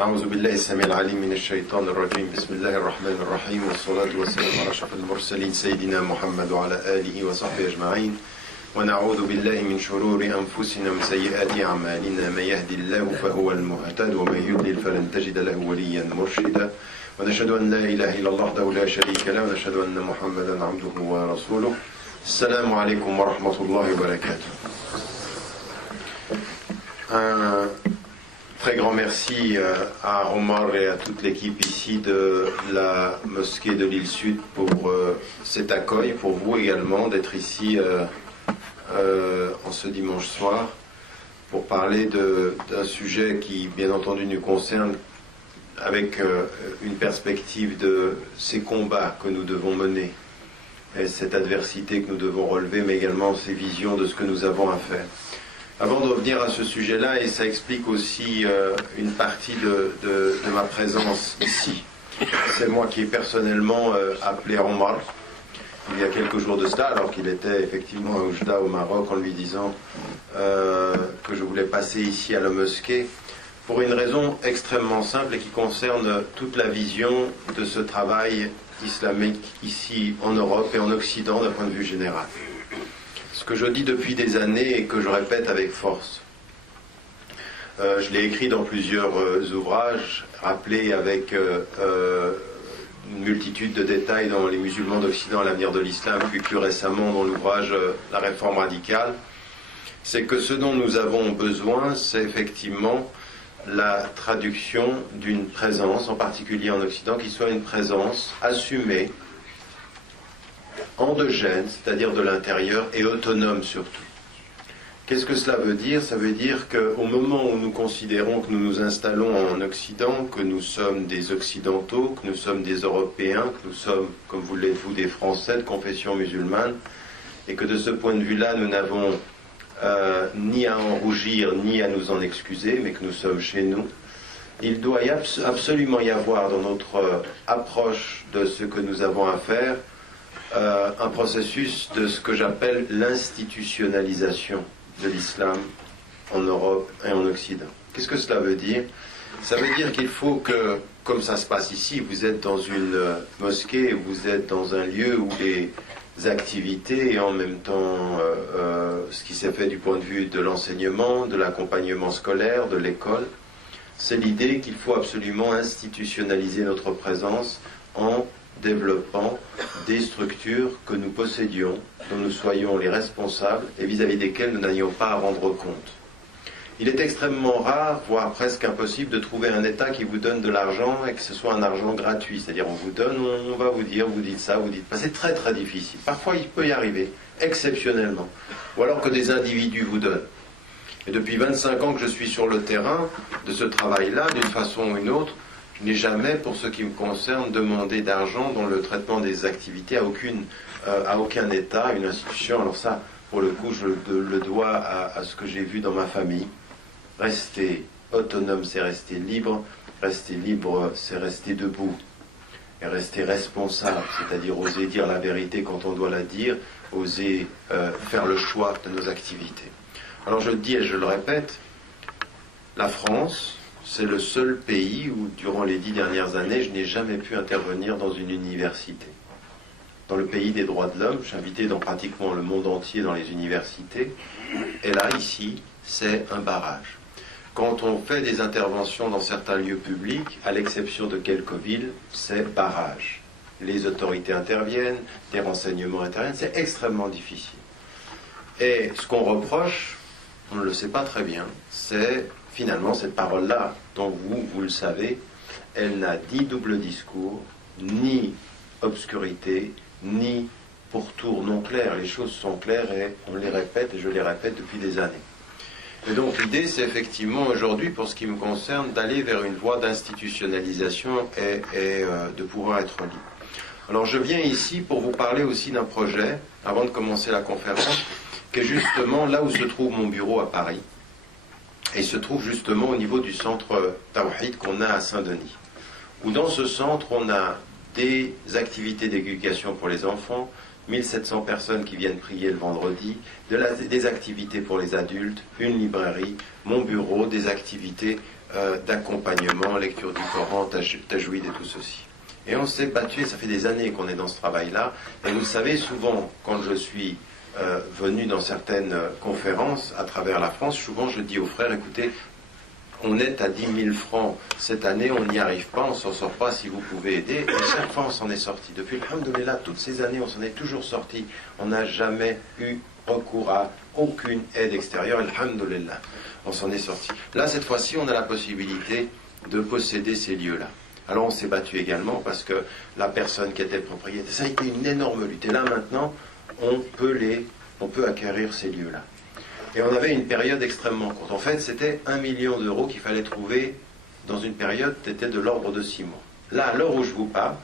أعوذ بالله السميع العليم من الشيطان الرجيم بسم الله الرحمن الرحيم والصلاة والسلام على أشرف المرسلين سيدنا محمد وعلى آله وصحبه أجمعين ونعوذ بالله من شرور أنفسنا ومن سيئات أعمالنا من يهدي الله فهو المهتد ومن يضلل فلن تجد له وليا مرشدا ونشهد أن لا إله إلا الله وحده لا شريك له ونشهد أن محمدا عبده ورسوله السلام عليكم ورحمة الله وبركاته. Très grand merci à Omar et à toute l'équipe ici de la mosquée de l'île Sud pour cet accueil, pour vous également d'être ici en ce dimanche soir pour parler d'un sujet qui bien entendu nous concerne avec une perspective de ces combats que nous devons mener et cette adversité que nous devons relever, mais également ces visions de ce que nous avons à faire. Avant de revenir à ce sujet-là, et ça explique aussi une partie de ma présence ici. C'est moi qui ai personnellement appelé Omar il y a quelques jours de cela, alors qu'il était effectivement à Oujda au Maroc, en lui disant que je voulais passer ici à la mosquée pour une raison extrêmement simple et qui concerne toute la vision de ce travail islamique ici en Europe et en Occident d'un point de vue général. Ce que je dis depuis des années et que je répète avec force. Je l'ai écrit dans plusieurs ouvrages, rappelé avec une multitude de détails dans Les musulmans d'Occident à l'avenir de l'islam, puis plus récemment dans l'ouvrage La réforme radicale. C'est que ce dont nous avons besoin, c'est effectivement la traduction d'une présence, en particulier en Occident, qui soit une présence assumée, endogène, c'est-à-dire de l'intérieur, et autonome surtout. Qu'est-ce que cela veut dire? Ça veut dire qu'au moment où nous considérons que nous nous installons en Occident, que nous sommes des Occidentaux, que nous sommes des Européens, que nous sommes, comme vous l'êtes vous, des Français de confession musulmane, et que de ce point de vue-là, nous n'avons ni à en rougir, ni à nous en excuser, mais que nous sommes chez nous, il doit absolument y avoir dans notre approche de ce que nous avons à faire un processus de ce que j'appelle l'institutionnalisation de l'islam en Europe et en Occident. Qu'est-ce que cela veut dire? Ça veut dire qu'il faut que, comme ça se passe ici, vous êtes dans une mosquée, vous êtes dans un lieu où les activités et en même temps ce qui s'est fait du point de vue de l'enseignement, de l'accompagnement scolaire, de l'école, c'est l'idée qu'il faut absolument institutionnaliser notre présence en développant des structures que nous possédions, dont nous soyons les responsables et vis-à-vis desquelles nous n'ayons pas à rendre compte. Il est extrêmement rare, voire presque impossible, de trouver un État qui vous donne de l'argent et que ce soit un argent gratuit. C'est-à-dire on vous donne, on va vous dire, vous dites ça, vous dites pas. C'est très très difficile. Parfois il peut y arriver, exceptionnellement. Ou alors que des individus vous donnent. Et depuis 25 ans que je suis sur le terrain de ce travail-là, d'une façon ou une autre, je n'ai jamais, pour ce qui me concerne, demandé d'argent dans le traitement des activités à aucun État, à une institution. Alors ça, pour le coup, je le dois à ce que j'ai vu dans ma famille. Rester autonome, c'est rester libre. Rester libre, c'est rester debout. Et rester responsable, c'est-à-dire oser dire la vérité quand on doit la dire, oser faire le choix de nos activités. Alors je le dis et je le répète, la France, c'est le seul pays où, durant les 10 dernières années, je n'ai jamais pu intervenir dans une université. Dans le pays des droits de l'homme, je suis invité dans pratiquement le monde entier dans les universités, et là, ici, c'est un barrage. Quand on fait des interventions dans certains lieux publics, à l'exception de quelques villes, c'est barrage. Les autorités interviennent, des renseignements interviennent, c'est extrêmement difficile. Et ce qu'on reproche, on ne le sait pas très bien, c'est finalement cette parole-là, dont vous le savez, elle n'a ni double discours, ni obscurité, ni pourtour non clair. Les choses sont claires et on les répète, et je les répète depuis des années. Et donc l'idée, c'est effectivement aujourd'hui, pour ce qui me concerne, d'aller vers une voie d'institutionnalisation et de pouvoir être libre. Alors je viens ici pour vous parler aussi d'un projet, avant de commencer la conférence, qui est justement là où se trouve mon bureau à Paris, et se trouve justement au niveau du centre Tawhid qu'on a à Saint-Denis, où dans ce centre, on a des activités d'éducation pour les enfants, 1700 personnes qui viennent prier le vendredi, des activités pour les adultes, une librairie, mon bureau, des activités d'accompagnement, lecture du Coran, tajwid et tout ceci. Et on s'est battu, et ça fait des années qu'on est dans ce travail-là. Et vous savez, souvent, quand je suis venu dans certaines conférences à travers la France, souvent je dis aux frères, écoutez, on est à 10 000 francs cette année, on n'y arrive pas, on s'en sort pas, si vous pouvez aider. Et chaque fois on s'en est sorti. Depuis le alhamdoulilah, toutes ces années, on s'en est toujours sorti. On n'a jamais eu recours à aucune aide extérieure, alhamdoulilah. On s'en est sorti. Là, cette fois-ci, on a la possibilité de posséder ces lieux-là. Alors on s'est battu également parce que la personne qui était propriétaire, ça a été une énorme lutte. Et là maintenant, on peut acquérir ces lieux-là. Et on avait une période extrêmement courte. En fait, c'était 1 million d'euros qu'il fallait trouver dans une période qui était de l'ordre de 6 mois. Là, à l'heure où je vous parle,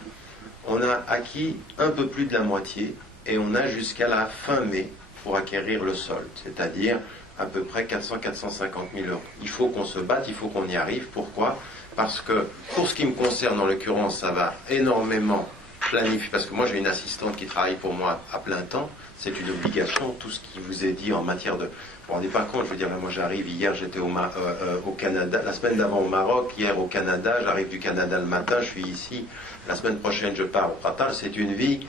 on a acquis un peu plus de la moitié et on a jusqu'à la fin mai pour acquérir le solde, c'est-à-dire à peu près 400-450 000 euros. Il faut qu'on se batte, il faut qu'on y arrive. Pourquoi ? Parce que, pour ce qui me concerne, en l'occurrence, ça va énormément planifier, parce que moi j'ai une assistante qui travaille pour moi à plein temps, c'est une obligation, tout ce qui vous est dit en matière de... Vous ne vous rendez pas compte, je veux dire, moi j'arrive, hier j'étais au Canada, la semaine d'avant au Maroc, hier au Canada, j'arrive du Canada le matin, je suis ici, la semaine prochaine je pars au Qatar, c'est une vie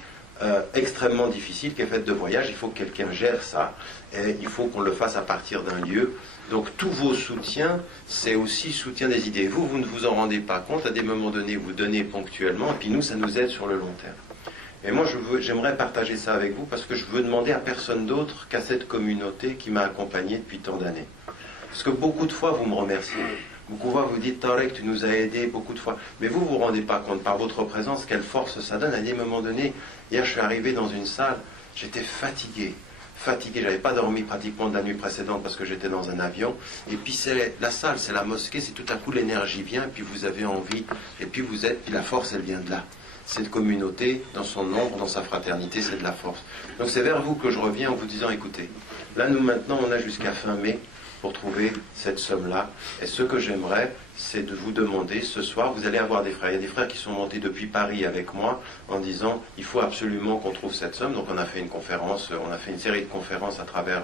extrêmement difficile qui est faite de voyage, il faut que quelqu'un gère ça, et il faut qu'on le fasse à partir d'un lieu. Donc tous vos soutiens, c'est aussi soutien des idées. Vous ne vous en rendez pas compte, à des moments donnés, vous donnez ponctuellement, et puis nous, ça nous aide sur le long terme. Et moi, j'aimerais partager ça avec vous, parce que je veux demander à personne d'autre qu'à cette communauté qui m'a accompagné depuis tant d'années. Parce que beaucoup de fois, vous me remerciez. Beaucoup de fois, vous dites, Tarek, tu nous as aidés beaucoup de fois. Mais vous ne vous rendez pas compte, par votre présence, quelle force ça donne. À des moments donnés, hier, je suis arrivé dans une salle, j'étais fatigué, j'avais pas dormi pratiquement de la nuit précédente parce que j'étais dans un avion, et puis c'est la salle, c'est la mosquée, c'est tout à coup l'énergie vient, et puis vous avez envie, et puis vous êtes, puis la force elle vient de là. Cette communauté, dans son nombre, dans sa fraternité, c'est de la force. Donc c'est vers vous que je reviens en vous disant, écoutez, là nous maintenant on a jusqu'à fin mai pour trouver cette somme-là, et ce que j'aimerais, c'est de vous demander, ce soir, vous allez avoir des frères, il y a des frères qui sont montés depuis Paris avec moi, en disant, il faut absolument qu'on trouve cette somme, donc on a fait une conférence, on a fait une série de conférences à travers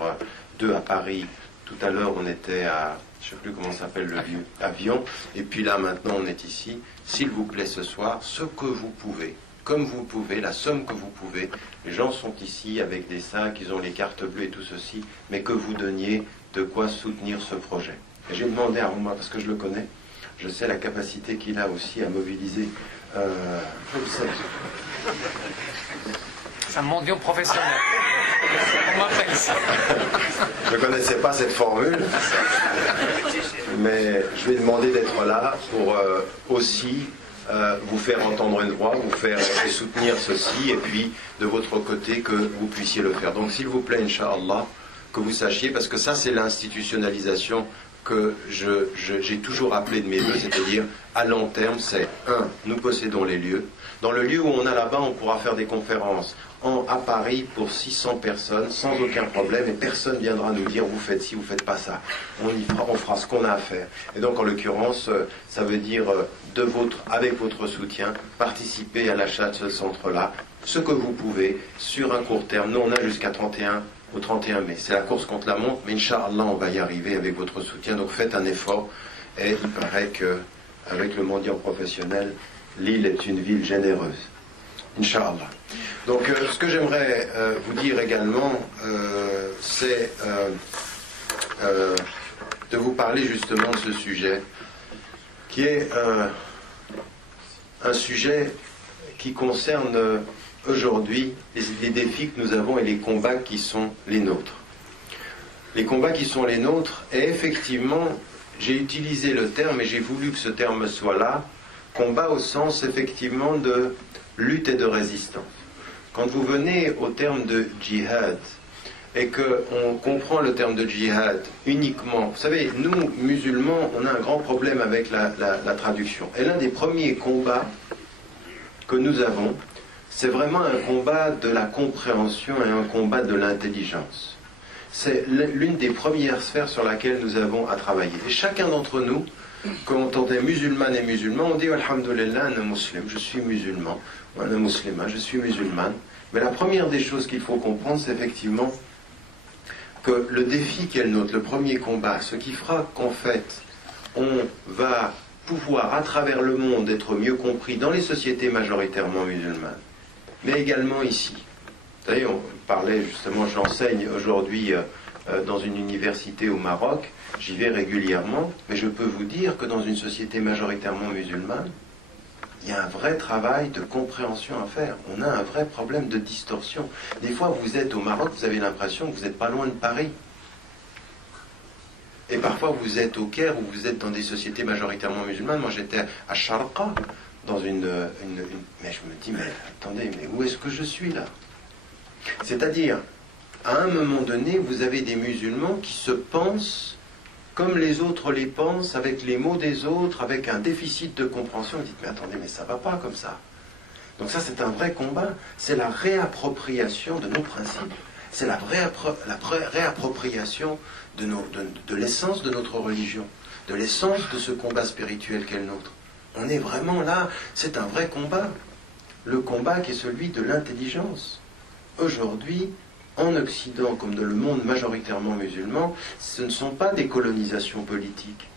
2 à Paris, tout à l'heure on était à, je ne sais plus comment s'appelle le lieu, Avion, et puis là maintenant on est ici, s'il vous plaît ce soir, ce que vous pouvez, comme vous pouvez, la somme que vous pouvez, les gens sont ici avec des sacs, ils ont les cartes bleues et tout ceci, mais que vous donniez de quoi soutenir ce projet. Et j'ai demandé à Rouma, parce que je le connais, je sais la capacité qu'il a aussi à mobiliser. C'est un mendiant professionnel. On m'appelle ça. Je ne connaissais pas cette formule, mais je vais demander d'être là pour aussi vous faire entendre une voix, vous faire soutenir ceci, et puis de votre côté que vous puissiez le faire. Donc s'il vous plaît, Inch'Allah, que vous sachiez, parce que ça c'est l'institutionnalisation que j'ai toujours appelé de mes voeux, c'est-à-dire à long terme, c'est 1, nous possédons les lieux. Dans le lieu où on a là-bas, on pourra faire des conférences à Paris pour 600 personnes sans aucun problème, et personne viendra nous dire vous faites ci, vous faites pas ça. On fera ce qu'on a à faire. Et donc en l'occurrence, ça veut dire avec votre soutien, participer à l'achat de ce centre-là, ce que vous pouvez, sur un court terme. Nous on a jusqu'à 31 au 31 mai. C'est la course contre la montre, mais Inch'Allah, on va y arriver avec votre soutien. Donc faites un effort. Et il paraît qu'avec le mendiant professionnel, Lille est une ville généreuse. Inch'Allah. Donc ce que j'aimerais vous dire également, c'est de vous parler justement de ce sujet, qui est un sujet qui concerne aujourd'hui les défis que nous avons et les combats qui sont les nôtres. Les combats qui sont les nôtres, et effectivement, j'ai utilisé le terme, et j'ai voulu que ce terme soit là, combat au sens effectivement de lutte et de résistance. Quand vous venez au terme de djihad, et qu'on comprend le terme de djihad uniquement, vous savez, nous, musulmans, on a un grand problème avec la traduction. Et l'un des premiers combats que nous avons, c'est vraiment un combat de la compréhension et un combat de l'intelligence. C'est l'une des premières sphères sur laquelle nous avons à travailler. Et chacun d'entre nous, quand on est musulman et musulman, on dit Alhamdulillah, ana muslim, je suis musulman, ana muslima, je suis musulmane. Mais la première des choses qu'il faut comprendre, c'est effectivement que le défi qui est le nôtre, le premier combat, ce qui fera qu'en fait, on va pouvoir, à travers le monde, être mieux compris dans les sociétés majoritairement musulmanes, mais également ici. Vous savez, on parlait justement, j'enseigne aujourd'hui dans une université au Maroc, j'y vais régulièrement, mais je peux vous dire que dans une société majoritairement musulmane, il y a un vrai travail de compréhension à faire. On a un vrai problème de distorsion. Des fois, vous êtes au Maroc, vous avez l'impression que vous n'êtes pas loin de Paris. Et parfois, vous êtes au Caire ou vous êtes dans des sociétés majoritairement musulmanes. Moi, j'étais à Sharqa, dans une... Mais je me dis, mais attendez, mais où est-ce que je suis là? C'est-à-dire, à un moment donné, vous avez des musulmans qui se pensent comme les autres les pensent, avec les mots des autres, avec un déficit de compréhension. Vous dites, mais attendez, mais ça ne va pas comme ça. Donc ça, c'est un vrai combat. C'est la réappropriation de nos principes. C'est la réappropriation de l'essence de notre religion, de l'essence de ce combat spirituel qu'est le nôtre. On est vraiment là, c'est un vrai combat. Le combat qui est celui de l'intelligence. Aujourd'hui, en Occident, comme dans le monde majoritairement musulman, ce ne sont pas des colonisations politiques.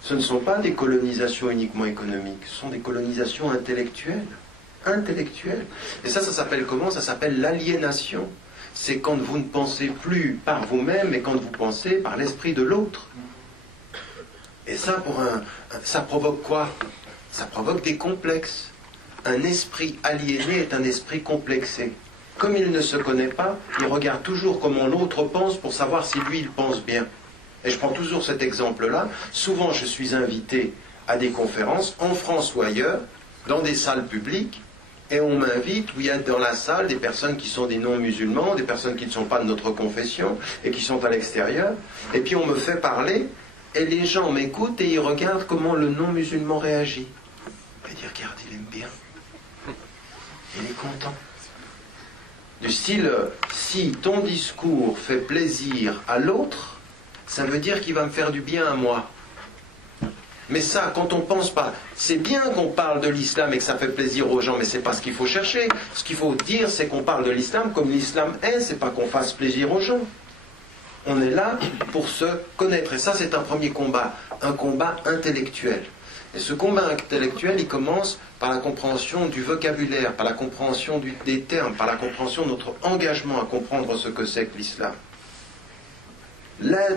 Ce ne sont pas des colonisations uniquement économiques. Ce sont des colonisations intellectuelles. Intellectuelles. Et ça s'appelle comment? Ça s'appelle l'aliénation. C'est quand vous ne pensez plus par vous-même, mais quand vous pensez par l'esprit de l'autre. Et ça, ça provoque quoi? Ça provoque des complexes. Un esprit aliéné est un esprit complexé. Comme il ne se connaît pas, il regarde toujours comment l'autre pense pour savoir si lui, il pense bien. Et je prends toujours cet exemple-là. Souvent, je suis invité à des conférences, en France ou ailleurs, dans des salles publiques, et on m'invite, où il y a dans la salle des personnes qui sont des non-musulmans, des personnes qui ne sont pas de notre confession, et qui sont à l'extérieur, et puis on me fait parler, et les gens m'écoutent, et ils regardent comment le non-musulman réagit. Et dire, regarde, il aime bien. Il est content. Du style, si ton discours fait plaisir à l'autre, ça veut dire qu'il va me faire du bien à moi. Mais ça, quand on pense pas, c'est bien qu'on parle de l'islam et que ça fait plaisir aux gens, mais c'est pas ce qu'il faut chercher. Ce qu'il faut dire, c'est qu'on parle de l'islam comme l'islam est, c'est pas qu'on fasse plaisir aux gens. On est là pour se connaître. Et ça, c'est un premier combat, un combat intellectuel. Et ce combat intellectuel, il commence par la compréhension du vocabulaire, par la compréhension des termes, par la compréhension de notre engagement à comprendre ce que c'est que l'islam. La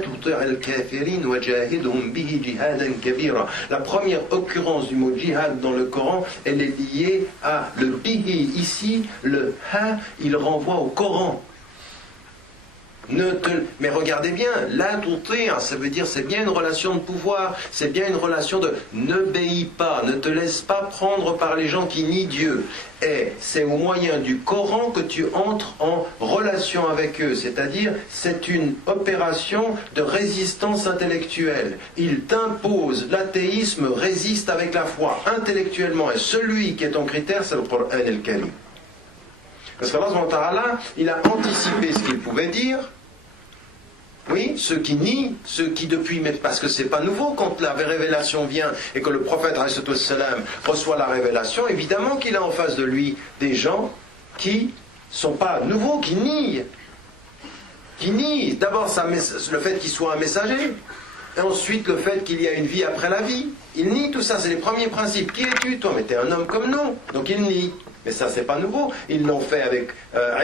première occurrence du mot djihad dans le Coran, elle est liée à le bihi. Ici, le ha, il renvoie au Coran. Mais regardez bien, la tutir, ça veut dire c'est bien une relation de pouvoir, c'est bien une relation de n'obéis pas, ne te laisse pas prendre par les gens qui nient Dieu. Et c'est au moyen du Coran que tu entres en relation avec eux, c'est-à-dire c'est une opération de résistance intellectuelle. Il t'impose, l'athéisme résiste avec la foi intellectuellement, et celui qui est ton critère, c'est le Coran el-Karim. Parce qu'Allah, il a anticipé ce qu'il pouvait dire. Oui, ceux qui nient, ceux qui depuis... Parce que c'est pas nouveau quand la révélation vient et que le prophète reçoit la révélation, évidemment qu'il a en face de lui des gens qui sont pas nouveaux, qui nient. Qui nient d'abord le fait qu'il soit un messager, et ensuite le fait qu'il y a une vie après la vie. Il nie tout ça, c'est les premiers principes. Qui es-tu, toi? Mais t'es un homme comme nous. Donc il nie. Mais ça, c'est pas nouveau. Ils l'ont fait avec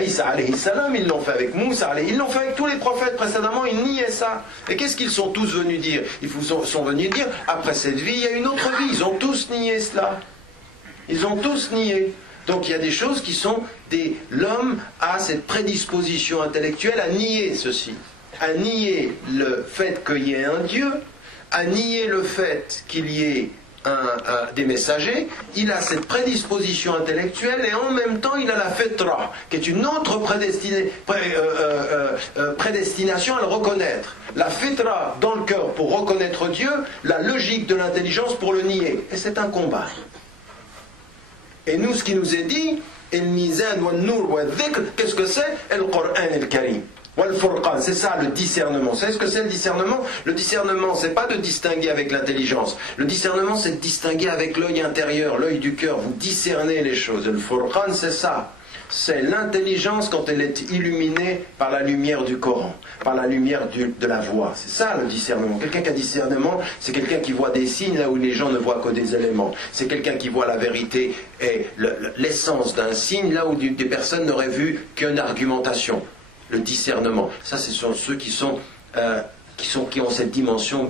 Isa alayhi salam, ils l'ont fait avec Moussa, ils l'ont fait avec tous les prophètes précédemment, ils niaient ça. Et qu'est-ce qu'ils sont tous venus dire? Ils sont venus dire, après cette vie, il y a une autre vie. Ils ont tous nié cela. Ils ont tous nié. Donc il y a des choses qui sont l'homme a cette prédisposition intellectuelle à nier ceci. À nier le fait qu'il y ait un Dieu, à nier le fait qu'il y ait des messagers, il a cette prédisposition intellectuelle et en même temps il a la fitra, qui est une autre prédestination à le reconnaître. La fitra dans le cœur pour reconnaître Dieu, la logique de l'intelligence pour le nier. Et c'est un combat. Et nous, ce qui nous est dit, el-mizan wal-nur wal-dhikr, qu'est-ce que c'est? El-Qur'an el-Karim. C'est ça le discernement. Vous savez ce que c'est le discernement? Le discernement, c'est pas de distinguer avec l'intelligence. Le discernement, c'est de distinguer avec l'œil intérieur, l'œil du cœur. Vous discernez les choses. Et le Furqan, c'est ça. c'est l'intelligence quand elle est illuminée par la lumière du Coran, par la lumière de la voix. C'est ça le discernement. Quelqu'un qui a discernement, c'est quelqu'un qui voit des signes là où les gens ne voient que des éléments. C'est quelqu'un qui voit la vérité et l'essence d'un signe là où des personnes n'auraient vu qu'une argumentation. Le discernement. Ça, ce sont ceux qui ont cette dimension,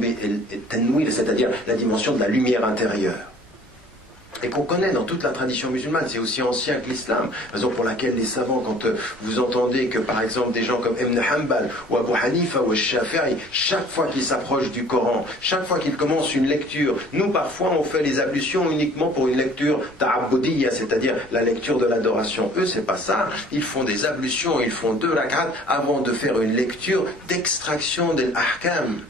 c'est-à-dire la dimension de la lumière intérieure. Et qu'on connaît dans toute la tradition musulmane, c'est aussi ancien que l'islam. Raison pour laquelle les savants, quand vous entendez que par exemple des gens comme Ibn Hanbal ou Abu Hanifa ou Shafi'i, chaque fois qu'ils s'approchent du Coran, chaque fois qu'ils commencent une lecture, nous parfois on fait les ablutions uniquement pour une lecture ta'abbudiyya, c'est-à-dire la lecture de l'adoration. Eux c'est pas ça, ils font des ablutions, ils font 2 rak'at avant de faire une lecture d'extraction de l'ahkam.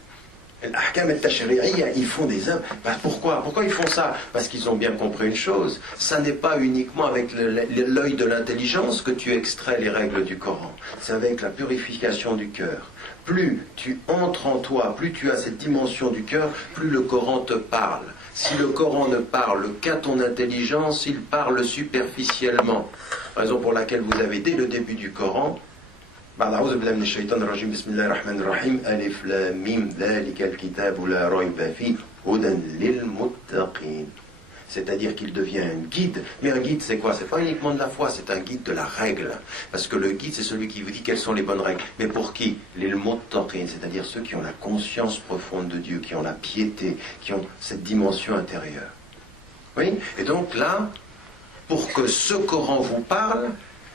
L'ahkam al-tashri'iyya, ils font des œuvres. Pourquoi ils font ça? Parce qu'ils ont bien compris une chose. Ça n'est pas uniquement avec l'œil de l'intelligence que tu extrais les règles du Coran. C'est avec la purification du cœur. Plus tu entres en toi, plus tu as cette dimension du cœur, plus le Coran te parle. Si le Coran ne parle qu'à ton intelligence, il parle superficiellement. Raison pour laquelle vous avez dès le début du Coran, أعوذ بالله من الشيطان الرجيم بسم الله الرحمن الرحيم ألف لام ميم ذلك الكتاب لا ريب فيه هدى للمتقين. C'est-à-dire qu'il devient un guide. Mais un guide, c'est quoi? C'est pas uniquement de la foi, c'est un guide de la règle. Parce que le guide, c'est celui qui vous dit quelles sont les bonnes règles. Mais pour qui? Les muttaqin, c'est-à-dire ceux qui ont la conscience profonde de Dieu, qui ont la piété, qui ont cette dimension intérieure. Oui? Et donc là, pour que ce Coran vous parle,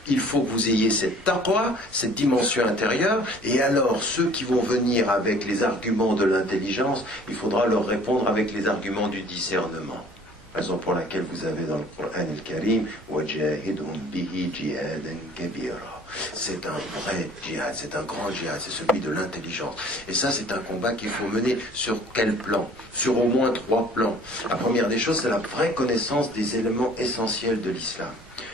il faut que vous ayez cette taqwa, cette dimension intérieure, et alors ceux qui vont venir avec les arguments de l'intelligence, il faudra leur répondre avec les arguments du discernement. Raison pour laquelle vous avez dans le Coran al-Karim وَجَاهِدْهُمْ بِهِ جِهَادًا كَبِيرًا. C'est un vrai djihad, c'est un grand djihad, c'est celui de l'intelligence. Et ça, c'est un combat qu'il faut mener sur quel plan? Sur au moins 3 plans. La première des choses, c'est la vraie connaissance des éléments essentiels de l'islam.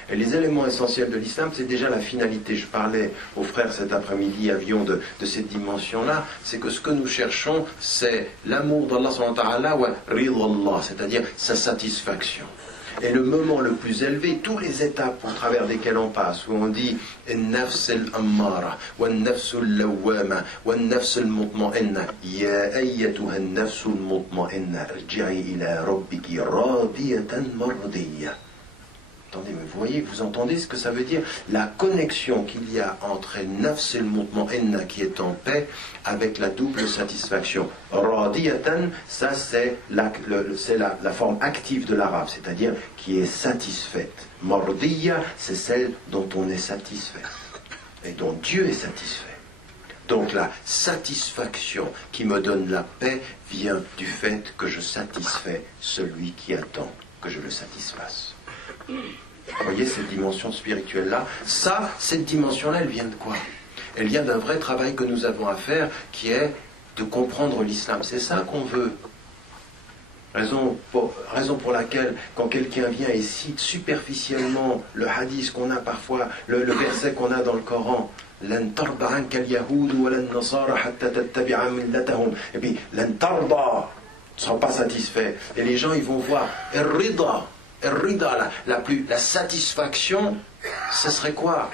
Et les éléments essentiels de l'islam, c'est déjà la finalité. Je parlais aux frères cet après-midi, avion de cette dimension-là, c'est que ce que nous cherchons, c'est l'amour d'Allah subhanahu wa ta'ala wa ridallah, c'est-à-dire sa satisfaction. Et le moment le plus élevé, tous les étapes au travers desquelles on passe, où on dit النفس الأمارة والنفس اللوامة والنفس المطمئنة يا أيتها النفس المطمئنة ارجعي إلى ربك راضية مرضية. Attendez, mais vous voyez, vous entendez ce que ça veut dire? La connexion qu'il y a entre nafs et le mutma'inna qui est en paix avec la double satisfaction. Radiyatan, ça c'est la forme active de l'arabe, c'est-à-dire qui est satisfaite. Mardiya, c'est celle dont on est satisfait et dont Dieu est satisfait. Donc la satisfaction qui me donne la paix vient du fait que je satisfais celui qui attend que je le satisfasse. Vous voyez cette dimension spirituelle-là? Ça, cette dimension-là, elle vient de quoi? Elle vient d'un vrai travail que nous avons à faire, qui est de comprendre l'islam. C'est ça qu'on veut. Raison pour laquelle, quand quelqu'un vient et cite superficiellement le hadith qu'on a parfois, le verset qu'on a dans le Coran, لن ترضى عنك اليهود ولا النصارى حتى تتبع ملتهم. Et puis, لن ترضى, ne seront pas satisfaits. Et les gens, ils vont voir الرضا. La satisfaction, ce serait quoi?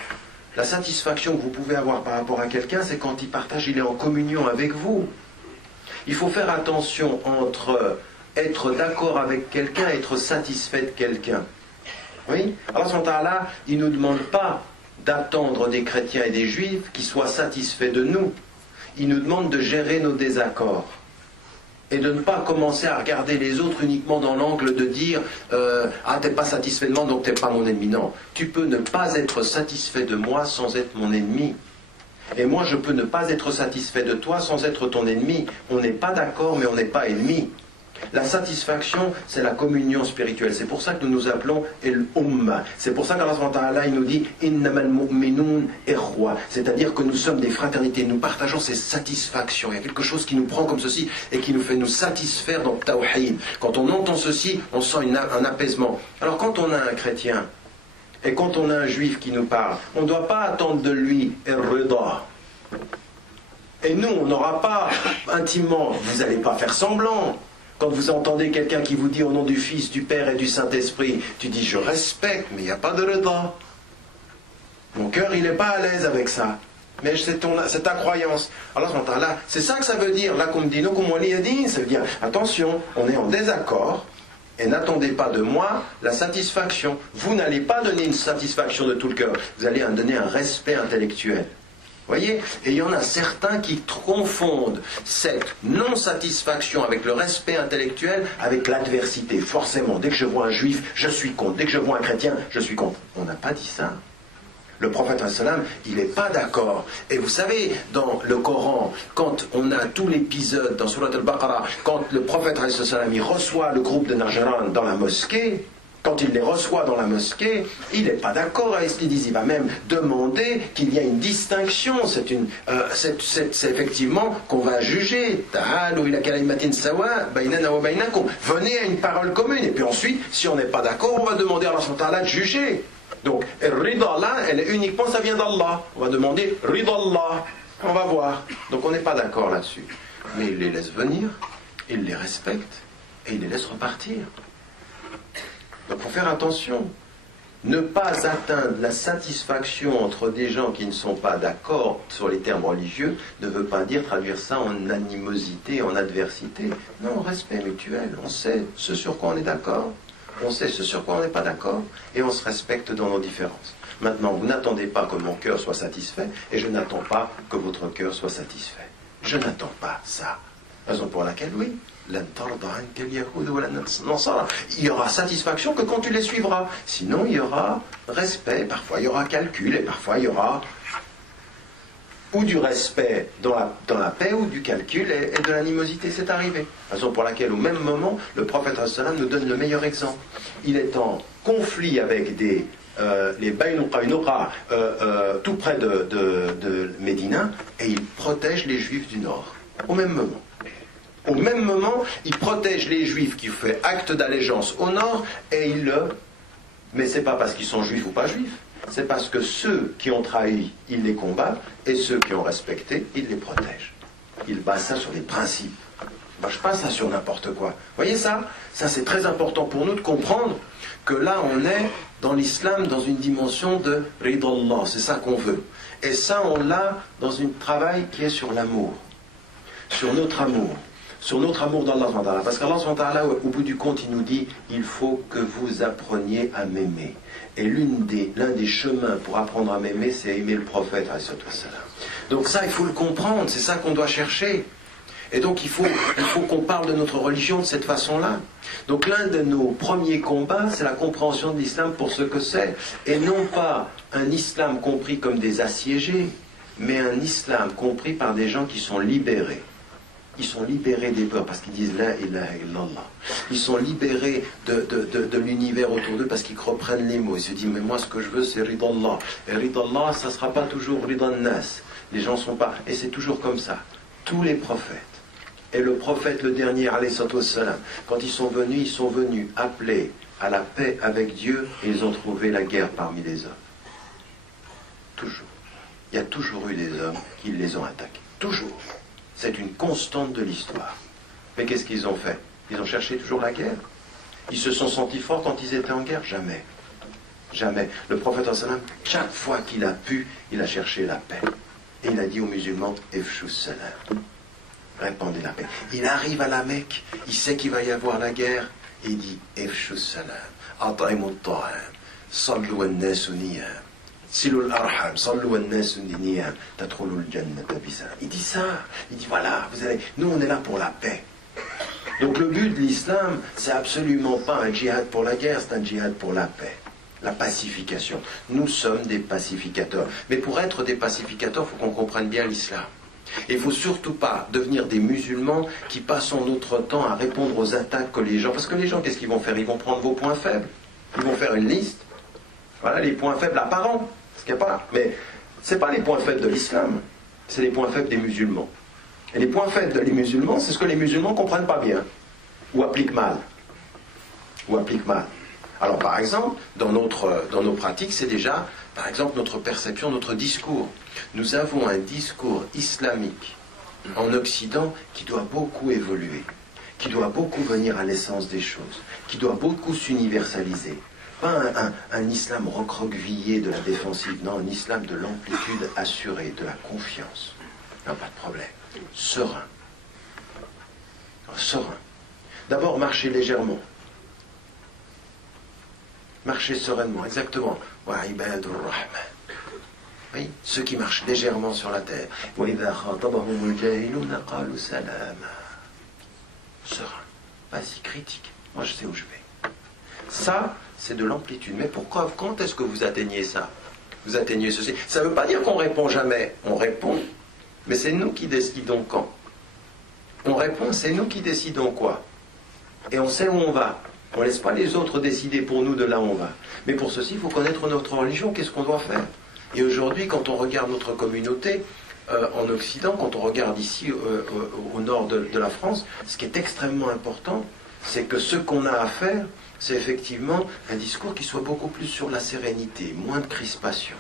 La satisfaction que vous pouvez avoir par rapport à quelqu'un, c'est quand il partage, il est en communion avec vous. Il faut faire attention entre être d'accord avec quelqu'un et être satisfait de quelqu'un. Oui? Alors, il ne nous demande pas d'attendre des chrétiens et des juifs qui soient satisfaits de nous. Il nous demande de gérer nos désaccords. Et de ne pas commencer à regarder les autres uniquement dans l'angle de dire ah, t'es pas satisfait de moi, donc t'es pas mon ennemi. Non, tu peux ne pas être satisfait de moi sans être mon ennemi. Et moi, je peux ne pas être satisfait de toi sans être ton ennemi. On n'est pas d'accord, mais on n'est pas ennemis. La satisfaction, c'est la communion spirituelle. C'est pour ça que nous nous appelons El-Umma. C'est pour ça qu'Allah il nous dit Innamal mu'minun ikhwa. C'est-à-dire que nous sommes des fraternités. Nous partageons ces satisfactions. Il y a quelque chose qui nous prend comme ceci et qui nous fait nous satisfaire dans le Tawhid. Quand on entend ceci, on sent un apaisement. Alors quand on a un chrétien et quand on a un juif qui nous parle, on ne doit pas attendre de lui El-Rida. Et nous, on n'aura pas intimement, vous n'allez pas faire semblant. Quand vous entendez quelqu'un qui vous dit au nom du Fils, du Père et du Saint-Esprit, tu dis je respecte, mais il n'y a pas de rida. Mon cœur, il n'est pas à l'aise avec ça. Mais c'est ta croyance. Alors, là, c'est ça que ça veut dire. Là, comme dit, ça veut dire, attention, on est en désaccord, et n'attendez pas de moi la satisfaction. Vous n'allez pas donner une satisfaction de tout le cœur. Vous allez donner un respect intellectuel. Voyez? Et il y en a certains qui confondent cette non-satisfaction avec le respect intellectuel avec l'adversité. Forcément, dès que je vois un juif, je suis contre. Dès que je vois un chrétien, je suis contre. On n'a pas dit ça. Le prophète, il n'est pas d'accord. Et vous savez, dans le Coran, quand on a tout l'épisode dans Surat al-Baqarah, quand le prophète, il reçoit le groupe de Najran dans la mosquée, quand il les reçoit dans la mosquée, il n'est pas d'accord avec ce qu'ils disent. Il va même demander qu'il y ait une distinction. C'est effectivement qu'on va juger. Venez à une parole commune. Et puis ensuite, si on n'est pas d'accord, on va demander à Allah de juger. Donc, Rida là, elle est uniquement, ça vient d'Allah. On va demander Rida Allah. On va voir. Donc, on n'est pas d'accord là-dessus. Mais il les laisse venir, il les respecte et il les laisse repartir. Donc, il faut faire attention. Ne pas atteindre la satisfaction entre des gens qui ne sont pas d'accord sur les termes religieux ne veut pas dire traduire ça en animosité, en adversité. Non, respect mutuel. On sait ce sur quoi on est d'accord. On sait ce sur quoi on n'est pas d'accord et on se respecte dans nos différences. Maintenant, vous n'attendez pas que mon cœur soit satisfait et je n'attends pas que votre cœur soit satisfait. Je n'attends pas ça. Raison pour laquelle, oui, il y aura satisfaction que quand tu les suivras. Sinon, il y aura respect, parfois il y aura calcul et parfois il y aura ou du respect dans la paix ou du calcul et de l'animosité. C'est arrivé. Raison pour laquelle, au même moment, le prophète nous donne le meilleur exemple. Il est en conflit avec les Banu Qaynuqa tout près de Médina et il protège les Juifs du Nord. Au même moment. Au même moment, il protège les Juifs qui font acte d'allégeance au Nord et mais c'est pas parce qu'ils sont juifs ou pas juifs. C'est parce que ceux qui ont trahi, il les combat, et ceux qui ont respecté, il les protège. Il base ça sur des principes. Il ne base pas ça sur n'importe quoi. Vous voyez ça? Ça, c'est très important pour nous de comprendre que là, on est dans l'islam dans une dimension de ridallah. C'est ça qu'on veut. Et ça, on l'a dans un travail qui est sur l'amour. Sur notre amour. Sur notre amour d'Allah. Parce qu'Allah, au bout du compte, il nous dit « Il faut que vous appreniez à m'aimer ». Et l'un des chemins pour apprendre à m'aimer, c'est aimer le prophète. Donc ça, il faut le comprendre, c'est ça qu'on doit chercher. Et donc il faut qu'on parle de notre religion de cette façon-là. Donc l'un de nos premiers combats, c'est la compréhension de l'islam pour ce que c'est. Et non pas un islam compris comme des assiégés, mais un islam compris par des gens qui sont libérés. Ils sont libérés des peurs parce qu'ils disent La ilaha illallah. Ils sont libérés de l'univers autour d'eux parce qu'ils reprennent les mots. Ils se disent mais moi ce que je veux c'est ridallah. Et ridallah ça ne sera pas toujours ridan nas. Les gens ne sont pas. Et c'est toujours comme ça. Tous les prophètes. Et le prophète le dernier, alayhi salatu wassalam, quand ils sont venus appeler à la paix avec Dieu et ils ont trouvé la guerre parmi les hommes. Toujours. Il y a toujours eu des hommes qui les ont attaqués. Toujours. C'est une constante de l'histoire. Mais qu'est-ce qu'ils ont fait? Ils ont cherché toujours la guerre. Ils se sont sentis forts quand ils étaient en guerre? Jamais. Jamais. Le prophète, chaque fois qu'il a pu, il a cherché la paix. Et il a dit aux musulmans, Efshus salam. Répandez la paix. Il arrive à la Mecque, il sait qu'il va y avoir la guerre, et il dit, Efshus salam. At'imut ta'am. Sallu an-nasu niyam. Silul arham, sallu an-nasu niyam. Tadkhulul jannata bisalam. Il dit ça. Il dit, voilà, nous on est là pour la paix. Donc le but de l'islam, c'est absolument pas un djihad pour la guerre, c'est un djihad pour la paix. La pacification. Nous sommes des pacificateurs. Mais pour être des pacificateurs, il faut qu'on comprenne bien l'islam. Et il ne faut surtout pas devenir des musulmans qui passent notre temps à répondre aux attaques que les gens... Parce que les gens, qu'est-ce qu'ils vont faire? Ils vont prendre vos points faibles. Ils vont faire une liste. Voilà les points faibles apparents. Parce qu'il n'y a pas... Mais ce n'est pas les points faibles de l'islam. C'est les points faibles des musulmans. Et les points faibles des musulmans, c'est ce que les musulmans ne comprennent pas bien. Ou appliquent mal. Alors par exemple, dans nos pratiques, c'est déjà, par exemple, notre perception, notre discours. Nous avons un discours islamique en Occident qui doit beaucoup évoluer, qui doit beaucoup venir à l'essence des choses, qui doit beaucoup s'universaliser. Pas un islam recroquevillé de la défensive, non, un islam de l'amplitude assurée, de la confiance. Non, pas de problème. Serein. Serein. D'abord, marcher légèrement. Marcher sereinement, exactement. Wa ibadur rahman. Oui, ceux qui marchent légèrement sur la terre. Wa idha khatabahumul jahiluna qalu salama. Serein. Pas si critique. Moi, je sais où je vais. Ça, c'est de l'amplitude. Mais pourquoi? Quand est-ce que vous atteignez ça? Vous atteignez ceci. Ça ne veut pas dire qu'on répond jamais. On répond, mais c'est nous qui décidons quand. On répond, c'est nous qui décidons quoi. Et on sait où on va. On ne laisse pas les autres décider pour nous de là où on va. Mais pour ceci, il faut connaître notre religion. Qu'est-ce qu'on doit faire? Et aujourd'hui, quand on regarde notre communauté en Occident, quand on regarde ici au nord de la France, ce qui est extrêmement important, c'est que ce qu'on a à faire, c'est effectivement un discours qui soit beaucoup plus sur la sérénité, moins de crispation.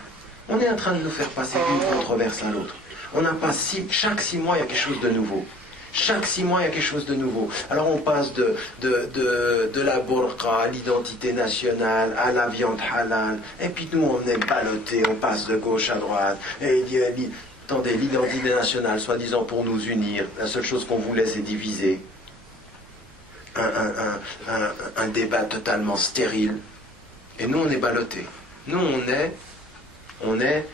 On est en train de nous faire passer d'une controverse à l'autre. On n'a pas chaque 6 mois, il y a quelque chose de nouveau. Chaque 6 mois, il y a quelque chose de nouveau. Alors on passe de la burqa à l'identité nationale, à la viande halal, et puis nous on est ballottés, on passe de gauche à droite. Et attendez, l'identité nationale, soi-disant pour nous unir, la seule chose qu'on voulait, c'est diviser. Un débat totalement stérile. Et nous, on est ballottés. Nous, on est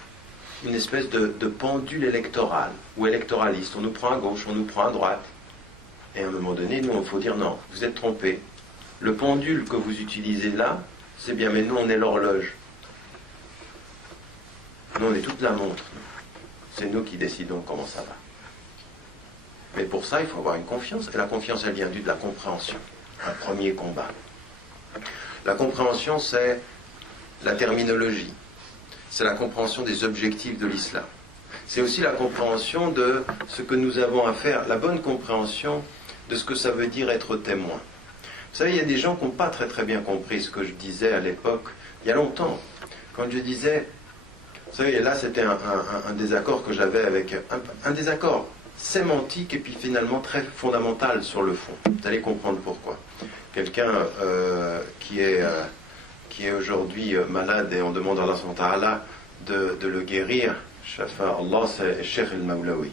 une espèce de pendule électoral ou électoraliste. On nous prend à gauche, on nous prend à droite. Et à un moment donné, nous, il faut dire non, vous êtes trompés. Le pendule que vous utilisez là, c'est bien, mais nous, on est l'horloge. Nous, on est toute la montre. C'est nous qui décidons comment ça va. Mais pour ça, il faut avoir une confiance. Et la confiance, elle vient de la compréhension. Un premier combat. La compréhension, c'est la terminologie. C'est la compréhension des objectifs de l'islam. C'est aussi la compréhension de ce que nous avons à faire, la bonne compréhension de ce que ça veut dire être témoin. Vous savez, il y a des gens qui n'ont pas très très bien compris ce que je disais à l'époque, il y a longtemps, quand je disais, vous savez, là c'était un désaccord que j'avais avec, un désaccord sémantique et puis finalement très fondamental sur le fond. Vous allez comprendre pourquoi. Quelqu'un qui est aujourd'hui malade et on demande à Allah subhanahu wa ta'ala de le guérir, Shafa Allah, c'est Cheikh el-Mawlawi,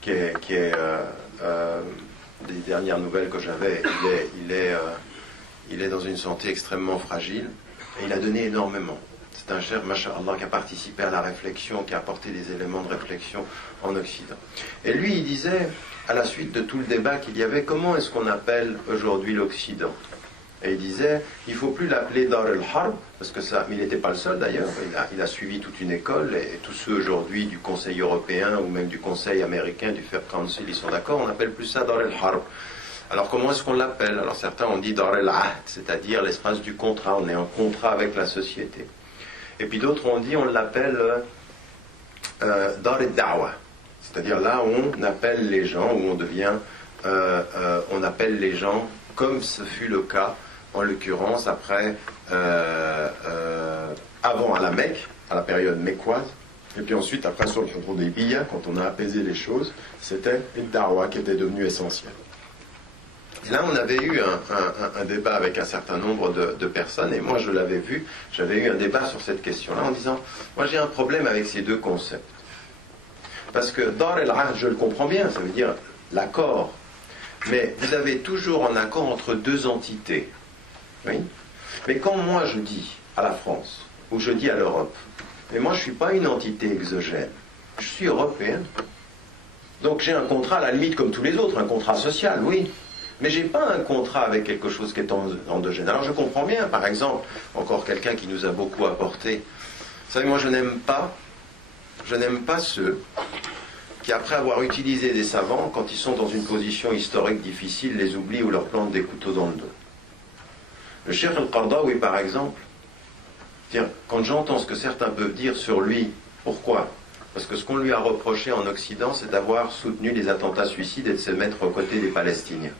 qui est des dernières nouvelles que j'avais, il est dans une santé extrêmement fragile et il a donné énormément. C'est un cheikh, masha'Allah, qui a participé à la réflexion, qui a apporté des éléments de réflexion en Occident. Et lui, il disait, à la suite de tout le débat qu'il y avait, comment est-ce qu'on appelle aujourd'hui l'Occident? Et il disait, il ne faut plus l'appeler Dar el-Harb, parce que ça, mais il n'était pas le seul d'ailleurs, il a suivi toute une école, et tous ceux aujourd'hui du Conseil européen, ou même du Conseil américain, du Fair Council, ils sont d'accord, on n'appelle plus ça Dar el-Harb. Alors comment est-ce qu'on l'appelle? Alors certains ont dit Dar el-Ahd, c'est-à-dire l'espace du contrat, on est en contrat avec la société. Et puis d'autres ont dit, on l'appelle Dar el-Da'wa, c'est-à-dire là où on appelle les gens, où on devient, on appelle les gens comme ce fut le cas, en l'occurrence, après, avant à la Mecque, à la période mécoise, et puis ensuite, après sur le Hudaybiyah, quand on a apaisé les choses, c'était une da'wa qui était devenue essentielle. Et là, on avait eu un débat avec un certain nombre de personnes, et moi je l'avais vu, j'avais eu un débat sur cette question-là en disant, moi j'ai un problème avec ces deux concepts. Parce que Dar el-Ahd, je le comprends bien, ça veut dire l'accord, mais vous avez toujours un accord entre deux entités. Oui. Mais quand moi je dis à la France, ou je dis à l'Europe, mais moi je ne suis pas une entité exogène, je suis européenne. Donc j'ai un contrat à la limite comme tous les autres, un contrat social, oui. Mais je n'ai pas un contrat avec quelque chose qui est endogène. Alors je comprends bien, par exemple, encore quelqu'un qui nous a beaucoup apporté. Vous savez, moi je n'aime pas ceux qui, après avoir utilisé des savants, quand ils sont dans une position historique difficile, les oublient ou leur plantent des couteaux dans le dos. Le Cheikh al-Qardawi, par exemple, quand j'entends ce que certains peuvent dire sur lui, pourquoi? Parce que ce qu'on lui a reproché en Occident, c'est d'avoir soutenu les attentats suicides et de se mettre aux côtés des Palestiniens.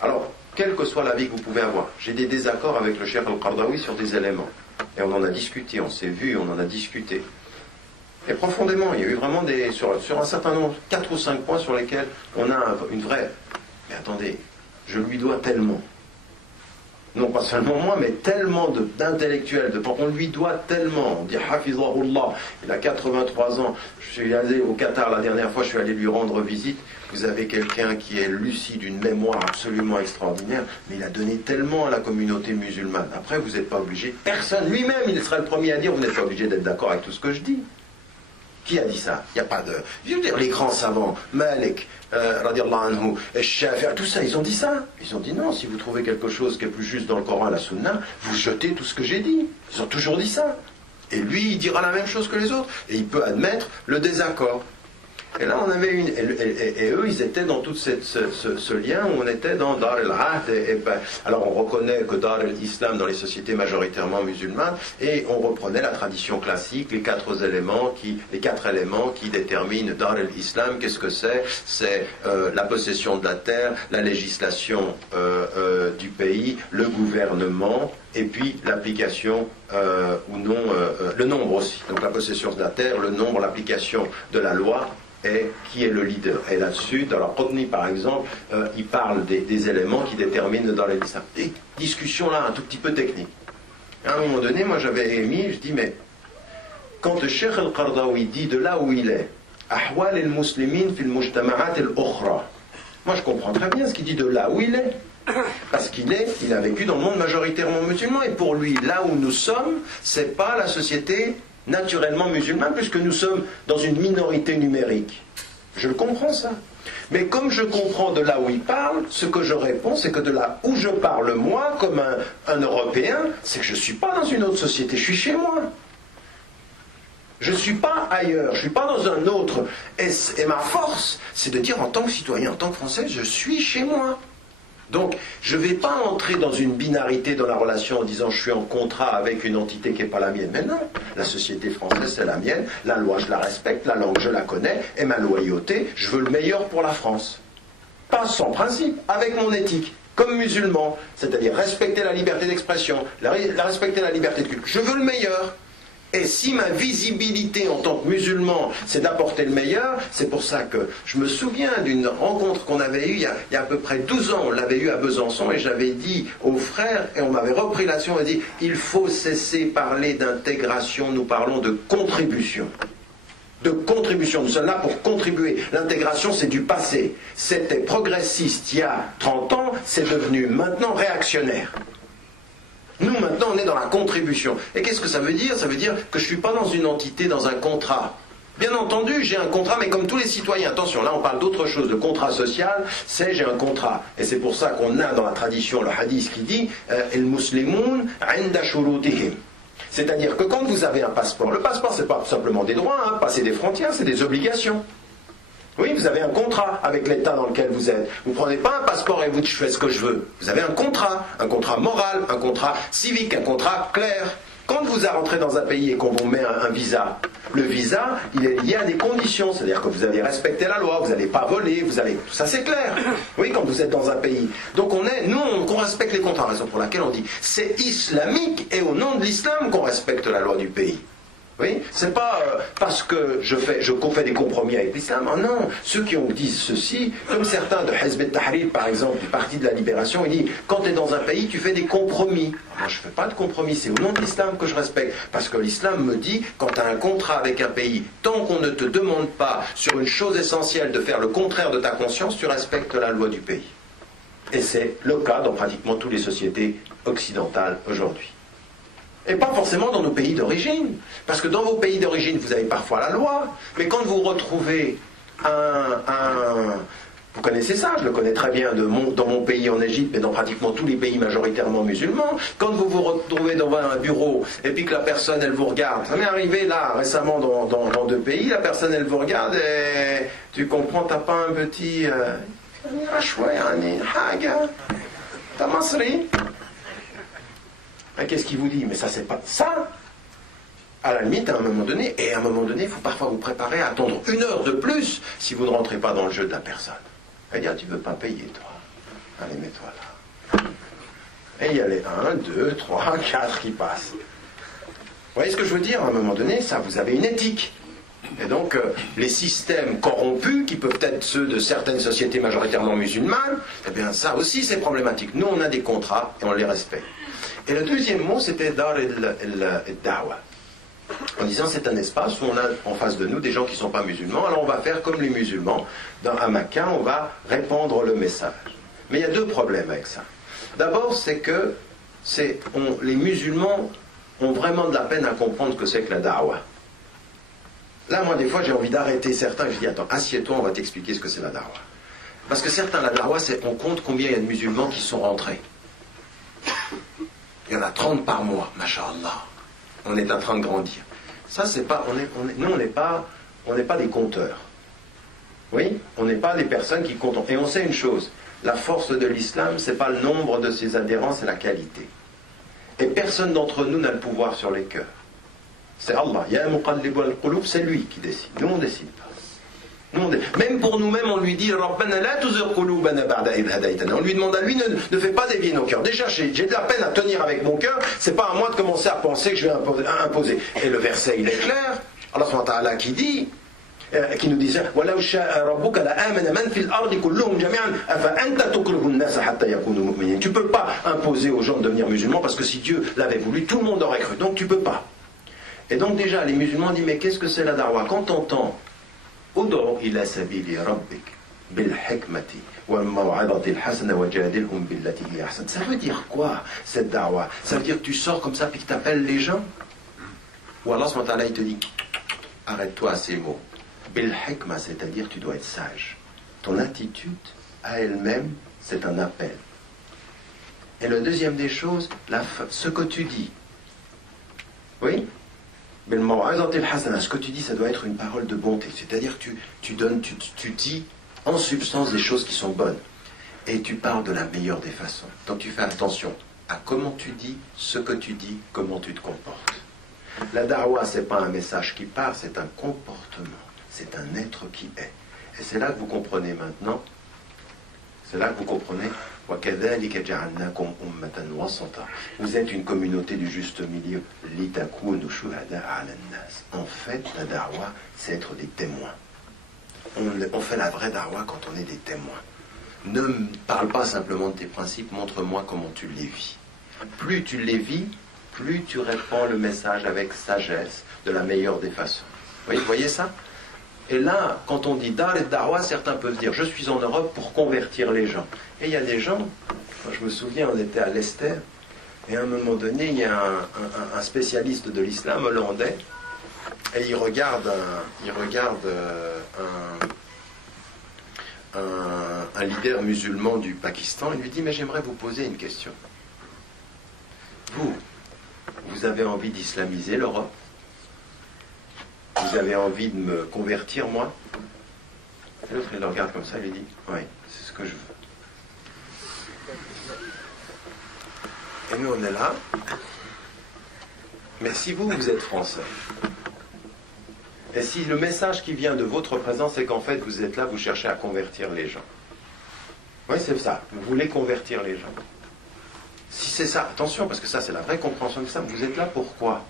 Alors, quel que soit l'avis que vous pouvez avoir, j'ai des désaccords avec le Cheikh al-Qardawi sur des éléments. Et on en a discuté, on s'est vu, on en a discuté. Et profondément, il y a eu vraiment sur un certain nombre, 4 ou 5 points sur lesquels on a une vraie... Mais attendez, je lui dois tellement. non pas seulement moi, mais tellement d'intellectuels, on lui doit tellement. On dit Hafizahullah, il a 83 ans, je suis allé au Qatar la dernière fois, je suis allé lui rendre visite. Vous avez quelqu'un qui est lucide, une mémoire absolument extraordinaire, mais il a donné tellement à la communauté musulmane. Après, vous n'êtes pas obligé, personne, lui-même, il serait le premier à dire, vous n'êtes pas obligé d'être d'accord avec tout ce que je dis. Qui a dit ça? Il n'y a pas de... Je veux dire, les grands savants, Malik, radiallahu anhu, Shafi'i, tout ça, ils ont dit ça. Ils ont dit non, si vous trouvez quelque chose qui est plus juste dans le Coran et la Sunna, vous jetez tout ce que j'ai dit. Ils ont toujours dit ça. Et lui, il dira la même chose que les autres. Et il peut admettre le désaccord. Et là, on avait une... Et eux, ils étaient dans tout ce lien où on était dans Dar el-Ahd. Alors, on reconnaît que Dar el-Islam dans les sociétés majoritairement musulmanes, et on reprenait la tradition classique, les quatre éléments qui déterminent Dar el-Islam. Qu'est-ce que c'est? C'est la possession de la terre, la législation du pays, le gouvernement, et puis l'application ou non, le nombre aussi. Donc la possession de la terre, le nombre, l'application de la loi, et qui est le leader. Et là-dessus, dans la Qutni par exemple, il parle des éléments qui déterminent dans l'islam. Des discussions là un tout petit peu techniques. À un moment donné, moi j'avais émis, je dis mais quand le Cheikh al-Qardawi dit de là où il est, Ahwal al-Muslimin fil mujtama'at al-Ukhra, moi je comprends très bien ce qu'il dit de là où il est. Parce qu'il a vécu dans le monde majoritairement musulman, et pour lui, là où nous sommes, c'est pas la société naturellement musulmane, puisque nous sommes dans une minorité numérique. Je le comprends ça. Mais comme je comprends de là où il parle, ce que je réponds, c'est que de là où je parle moi, comme un Européen, c'est que je ne suis pas dans une autre société, je suis chez moi. Je ne suis pas ailleurs, je ne suis pas dans un autre. Et ma force, c'est de dire en tant que citoyen, en tant que Français, je suis chez moi. Donc, je ne vais pas entrer dans une binarité dans la relation en disant je suis en contrat avec une entité qui n'est pas la mienne. Mais non, la société française c'est la mienne, la loi je la respecte, la langue je la connais, et ma loyauté, je veux le meilleur pour la France. Pas sans principe, avec mon éthique, comme musulman, c'est-à-dire respecter la liberté d'expression, respecter la liberté de culte. Je veux le meilleur. Et si ma visibilité en tant que musulman, c'est d'apporter le meilleur, c'est pour ça que je me souviens d'une rencontre qu'on avait eue il y a à peu près 12 ans, on l'avait eue à Besançon, et j'avais dit aux frères, et on m'avait repris l'action, on m'a dit, il faut cesser de parler d'intégration, nous parlons de contribution. De contribution, nous sommes là pour contribuer. L'intégration, c'est du passé. C'était progressiste il y a 30 ans, c'est devenu maintenant réactionnaire. Nous, maintenant, on est dans la contribution. Et qu'est-ce que ça veut dire? Ça veut dire que je ne suis pas dans une entité, dans un contrat. Bien entendu, j'ai un contrat, mais comme tous les citoyens, attention, là on parle d'autre chose, de contrat social, c'est j'ai un contrat. Et c'est pour ça qu'on a dans la tradition le hadith qui dit « El muslimoun inda shurutihim ». C'est-à-dire que quand vous avez un passeport, le passeport c'est pas simplement des droits, hein, passer des frontières, c'est des obligations. Oui, vous avez un contrat avec l'État dans lequel vous êtes. Vous ne prenez pas un passeport et vous dites je fais ce que je veux. Vous avez un contrat moral, un contrat civique, un contrat clair. Quand vous rentrez dans un pays et qu'on vous met un visa, le visa, il est lié à des conditions. C'est-à-dire que vous allez respecter la loi, vous n'allez pas voler, tout ça c'est clair. Oui, quand vous êtes dans un pays. Donc nous, on respecte les contrats, raison pour laquelle on dit c'est islamique et au nom de l'islam qu'on respecte la loi du pays. Oui, c'est pas parce que je fais des compromis avec l'islam. Oh non, ceux qui disent ceci, comme certains de Hizb ut-Tahrir par exemple, du Parti de la Libération, ils disent quand tu es dans un pays, tu fais des compromis. Moi, je ne fais pas de compromis, c'est au nom de l'islam que je respecte. Parce que l'islam me dit, quand tu as un contrat avec un pays, tant qu'on ne te demande pas sur une chose essentielle de faire le contraire de ta conscience, tu respectes la loi du pays. Et c'est le cas dans pratiquement toutes les sociétés occidentales aujourd'hui. Et pas forcément dans nos pays d'origine. Parce que dans vos pays d'origine, vous avez parfois la loi. Mais quand vous retrouvez vous connaissez ça, je le connais très bien dans mon pays en Égypte, mais dans pratiquement tous les pays majoritairement musulmans. Quand vous vous retrouvez dans un bureau, et puis que la personne, elle vous regarde. Ça m'est arrivé là, récemment, dans 2 pays, la personne, elle vous regarde, et tu comprends, t'as pas un petit... Qu'est-ce qu'il vous dit? Mais ça, c'est pas ça. À la limite, à un moment donné, il faut parfois vous préparer à attendre 1 heure de plus si vous ne rentrez pas dans le jeu de la personne. Elle dit, tu ne veux pas payer, toi. Allez, mets-toi là. Et il y a les 1, 2, 3, 4 qui passent. Vous voyez ce que je veux dire? À un moment donné, ça, vous avez une éthique. Et donc, les systèmes corrompus, qui peuvent être ceux de certaines sociétés majoritairement musulmanes, eh bien, ça aussi, c'est problématique. Nous, on a des contrats et on les respecte. Et le deuxième mot, c'était Dar el-Dawa. En disant, c'est un espace où on a en face de nous des gens qui ne sont pas musulmans. Alors, on va faire comme les musulmans. À Makkah, on va répandre le message. Mais il y a deux problèmes avec ça. D'abord, c'est que les musulmans ont vraiment de la peine à comprendre ce que c'est que la da'wah. Là, moi, des fois, j'ai envie d'arrêter certains. Je dis, attends, assieds-toi, on va t'expliquer ce que c'est la da'wah. Parce que certains, la da'wah, on compte combien il y a de musulmans qui sont rentrés. Il y en a 30 par mois, masha'Allah. On est en train de grandir. Ça, c'est pas... Nous, on n'est pas des compteurs. Oui, on n'est pas des personnes qui comptent. Et on sait une chose, la force de l'islam, c'est pas le nombre de ses adhérents, c'est la qualité. Et personne d'entre nous n'a le pouvoir sur les cœurs. C'est Allah. Ya muqallib al-qulub, c'est lui qui décide. Nous, on ne décide pas. Même pour nous-mêmes, on lui dit Rabbana la tuzigh qulubana ba'da idh hadaytana. On lui demande à lui, ne fais pas dévier nos cœurs. Déjà, j'ai de la peine à tenir avec mon cœur, c'est pas à moi de commencer à penser que je vais imposer. Et le verset, il est clair. Allah subhanahu wa ta'ala qui dit, qui nous disait وَلَوْ شَاءَ رَبُّكَ لَآمَنَ مَنْ فِي الْأَرْضِ كُلُّهُمْ جَمِيعًا أَفَأَنْتَ تُكْرِهُ النَّاسَ حَتَّى يَكُونُوا مُؤْمِنِينَ. Tu peux pas imposer aux gens de devenir musulmans parce que si Dieu l'avait voulu, tout le monde aurait cru. Donc tu peux pas. Et donc déjà, les musulmans disent, mais qu'est-ce que c'est la da'wah? Quand on entend Ud'u ila sabili rabbik bil hikmati wal maw'izati al hasana wajadilhum billati hi ahsan. Ça veut dire quoi cette da'wah? Ça veut dire que tu sors comme ça puis que tu appelles les gens? Ou Allah subhanahu wa ta'ala il te dit arrête-toi à ces mots. Bil hikma, c'est-à-dire tu dois être sage. Ton attitude à elle-même, c'est un appel. Et le deuxième des choses, ce que tu dis. Oui? Ce que tu dis, ça doit être une parole de bonté. C'est-à-dire que tu dis en substance des choses qui sont bonnes. Et tu parles de la meilleure des façons. Donc tu fais attention à comment tu dis, ce que tu dis, comment tu te comportes. La da'wah, ce n'est pas un message qui part, c'est un comportement. C'est un être qui est. Et c'est là que vous comprenez maintenant. C'est là que vous comprenez. Vous êtes une communauté du juste milieu. En fait, la da'wah, c'est être des témoins. On fait la vraie da'wah quand on est des témoins. Ne parle pas simplement de tes principes, montre-moi comment tu les vis. Plus tu les vis, plus tu répands le message avec sagesse, de la meilleure des façons. Vous voyez ça? Et là, quand on dit Dar et Da'wah, certains peuvent dire, je suis en Europe pour convertir les gens. Et il y a des gens, je me souviens, on était à Leicester, et à un moment donné, il y a un spécialiste de l'islam hollandais, et il regarde un leader musulman du Pakistan, il lui dit, mais j'aimerais vous poser une question. Vous avez envie d'islamiser l'Europe? Vous avez envie de me convertir, moi? Et l'autre, il le regarde comme ça, il lui dit, oui, c'est ce que je veux. Et nous, on est là. Mais si vous êtes français, et si le message qui vient de votre présence, c'est qu'en fait, vous êtes là, vous cherchez à convertir les gens. Oui, c'est ça. Vous voulez convertir les gens. Si c'est ça, attention, parce que ça, c'est la vraie compréhension de ça. Vous êtes là pourquoi?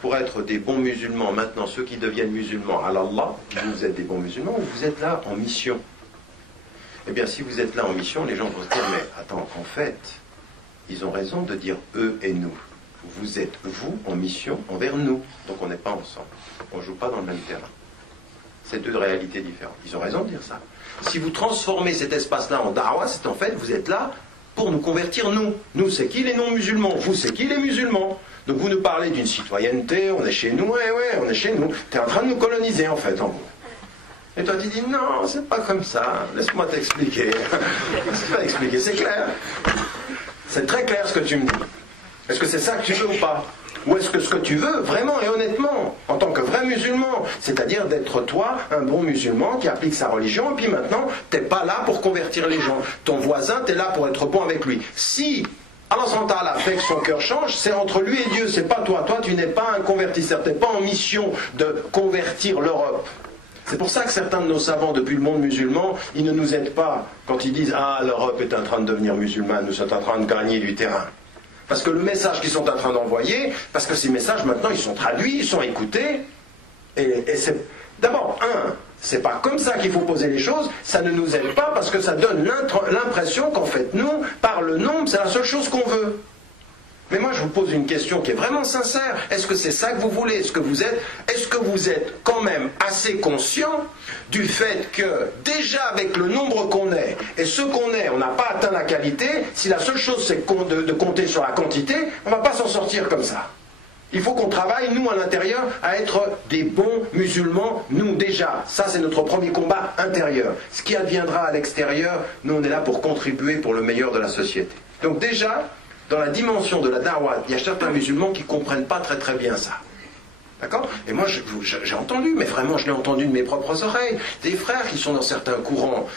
Pour être des bons musulmans. Maintenant, ceux qui deviennent musulmans, à Allah, vous êtes des bons musulmans ou vous êtes là en mission? Eh bien, si vous êtes là en mission, les gens vont se dire, mais attends, en fait, ils ont raison de dire eux et nous. Vous êtes, vous, en mission envers nous. Donc on n'est pas ensemble. On ne joue pas dans le même terrain. C'est deux réalités différentes. Ils ont raison de dire ça. Si vous transformez cet espace-là en da'wah, c'est en fait, vous êtes là pour nous convertir, nous. Nous, c'est qui les non-musulmans? Vous, c'est qui les musulmans? Donc vous nous parlez d'une citoyenneté, on est chez nous, ouais, on est chez nous. Tu es en train de nous coloniser, en fait, en gros. Et toi, tu dis, non, c'est pas comme ça. Laisse-moi t'expliquer. C'est pas expliquer, c'est clair. C'est très clair ce que tu me dis. Est-ce que c'est ça que tu veux ou pas? Ou est-ce que ce que tu veux, vraiment et honnêtement, en tant que vrai musulman, c'est-à-dire d'être toi, un bon musulman qui applique sa religion, et puis maintenant, t'es pas là pour convertir les gens. Ton voisin, t'es là pour être bon avec lui. Si Allah subhanahu wa ta'ala fait que son cœur change, c'est entre lui et Dieu, c'est pas toi. Toi, tu n'es pas un convertisseur, tu n'es pas en mission de convertir l'Europe. C'est pour ça que certains de nos savants depuis le monde musulman, ils ne nous aident pas quand ils disent « Ah, l'Europe est en train de devenir musulmane, nous sommes en train de gagner du terrain ». Parce que le message qu'ils sont en train d'envoyer, parce que ces messages maintenant, ils sont traduits, ils sont écoutés, Et c'est d'abord, c'est pas comme ça qu'il faut poser les choses, ça ne nous aide pas parce que ça donne l'impression qu'en fait, nous, par le nombre, c'est la seule chose qu'on veut. Mais moi, je vous pose une question qui est vraiment sincère. Est-ce que c'est ça que vous voulez? Est-ce que vous êtes quand même assez conscient du fait que, déjà avec le nombre qu'on est, et ce qu'on est, on n'a pas atteint la qualité, si la seule chose c'est de compter sur la quantité, on ne va pas s'en sortir comme ça. Il faut qu'on travaille, nous, à l'intérieur, à être des bons musulmans, nous, déjà. Ça, c'est notre premier combat intérieur. Ce qui adviendra à l'extérieur, nous, on est là pour contribuer pour le meilleur de la société. Donc déjà, dans la dimension de la da'wah, il y a certains musulmans qui ne comprennent pas très très bien ça. D'accord? Et moi, j'ai entendu, mais vraiment, je l'ai entendu de mes propres oreilles, des frères qui sont dans certains courants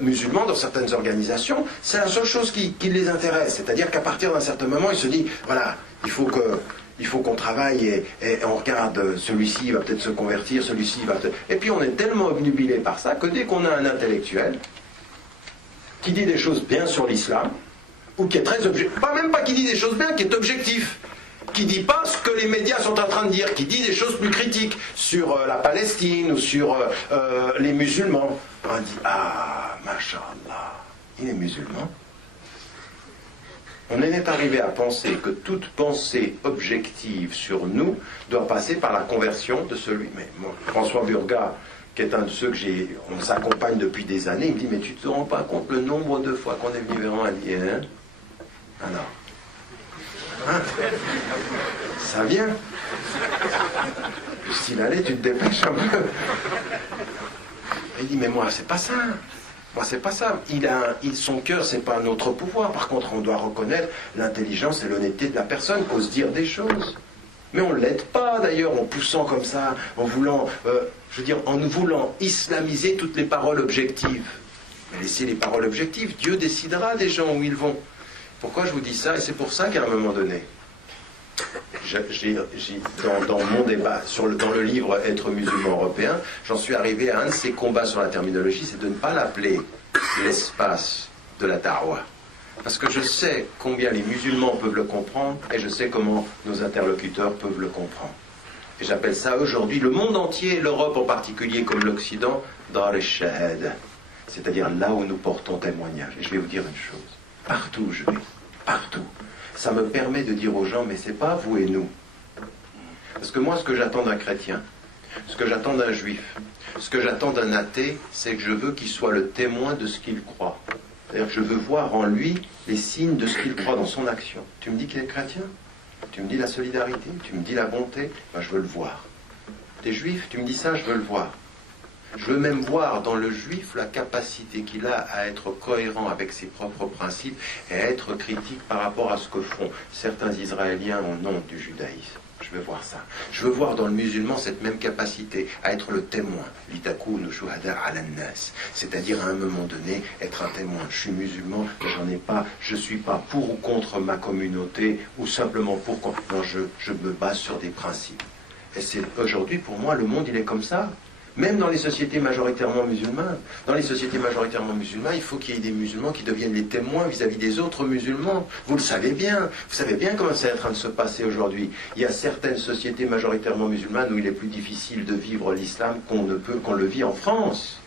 musulmans, dans certaines organisations, c'est la seule chose qui les intéresse. C'est-à-dire qu'à partir d'un certain moment, ils se disent, voilà, il faut qu'on travaille et on regarde, celui-ci va peut-être se convertir, celui-ci va peut-être... Et puis on est tellement obnubilé par ça que dès qu'on a un intellectuel qui dit des choses bien sur l'islam, ou qui est très objectif, même pas qui dit des choses bien, qui est objectif, qui dit pas ce que les médias sont en train de dire, qui dit des choses plus critiques sur la Palestine ou sur les musulmans. On dit, ah, mashallah, il est musulman. On en est arrivé à penser que toute pensée objective sur nous doit passer par la conversion de celui. Mais moi, François Burga, qui est un de ceux on s'accompagne depuis des années, il me dit, mais tu te rends pas compte le nombre de fois qu'on est venu vers un allié, hein? Ah non. Hein? Ça vient. S'il allait, tu te dépêches un peu. Il dit, mais moi, c'est pas ça. Moi, c'est pas ça. Son cœur, c'est pas notre pouvoir. Par contre, on doit reconnaître l'intelligence et l'honnêteté de la personne, ose dire des choses. Mais on ne l'aide pas, d'ailleurs, en poussant comme ça, en voulant, en nous voulant islamiser toutes les paroles objectives. Mais laissez les paroles objectives. Dieu décidera des gens où ils vont. Pourquoi je vous dis ça? Et c'est pour ça qu'à un moment donné, dans mon débat, dans le livre Être musulman européen, j'en suis arrivé à un de ces combats sur la terminologie, c'est de ne pas l'appeler l'espace de la da'wah. Parce que je sais combien les musulmans peuvent le comprendre et je sais comment nos interlocuteurs peuvent le comprendre. Et j'appelle ça aujourd'hui le monde entier, l'Europe en particulier comme l'Occident, Dar al-Shahad, c'est-à-dire là où nous portons témoignage. Et je vais vous dire une chose. Partout où je vais, partout. Ça me permet de dire aux gens, mais c'est pas vous et nous. Parce que moi, ce que j'attends d'un chrétien, ce que j'attends d'un juif, ce que j'attends d'un athée, c'est que je veux qu'il soit le témoin de ce qu'il croit. C'est-à-dire que je veux voir en lui les signes de ce qu'il croit dans son action. Tu me dis qu'il est chrétien? Tu me dis la solidarité? Tu me dis la bonté? Ben, je veux le voir. T'es juif? Tu me dis ça? Je veux le voir. Je veux même voir dans le juif la capacité qu'il a à être cohérent avec ses propres principes et à être critique par rapport à ce que font certains Israéliens au nom du judaïsme. Je veux voir ça. Je veux voir dans le musulman cette même capacité à être le témoin. Litakounu shuhada ala nas. C'est-à-dire à un moment donné, être un témoin. Je suis musulman, j'en ai pas, je suis pas pour ou contre ma communauté ou simplement pour... Non, je me base sur des principes. Et c'est aujourd'hui, pour moi, le monde, il est comme ça. Même dans les sociétés majoritairement musulmanes. Dans les sociétés majoritairement musulmanes, il faut qu'il y ait des musulmans qui deviennent les témoins vis-à-vis des autres musulmans. Vous le savez bien. Vous savez bien comment c'est en train de se passer aujourd'hui. Il y a certaines sociétés majoritairement musulmanes où il est plus difficile de vivre l'islam qu'on le vit en France.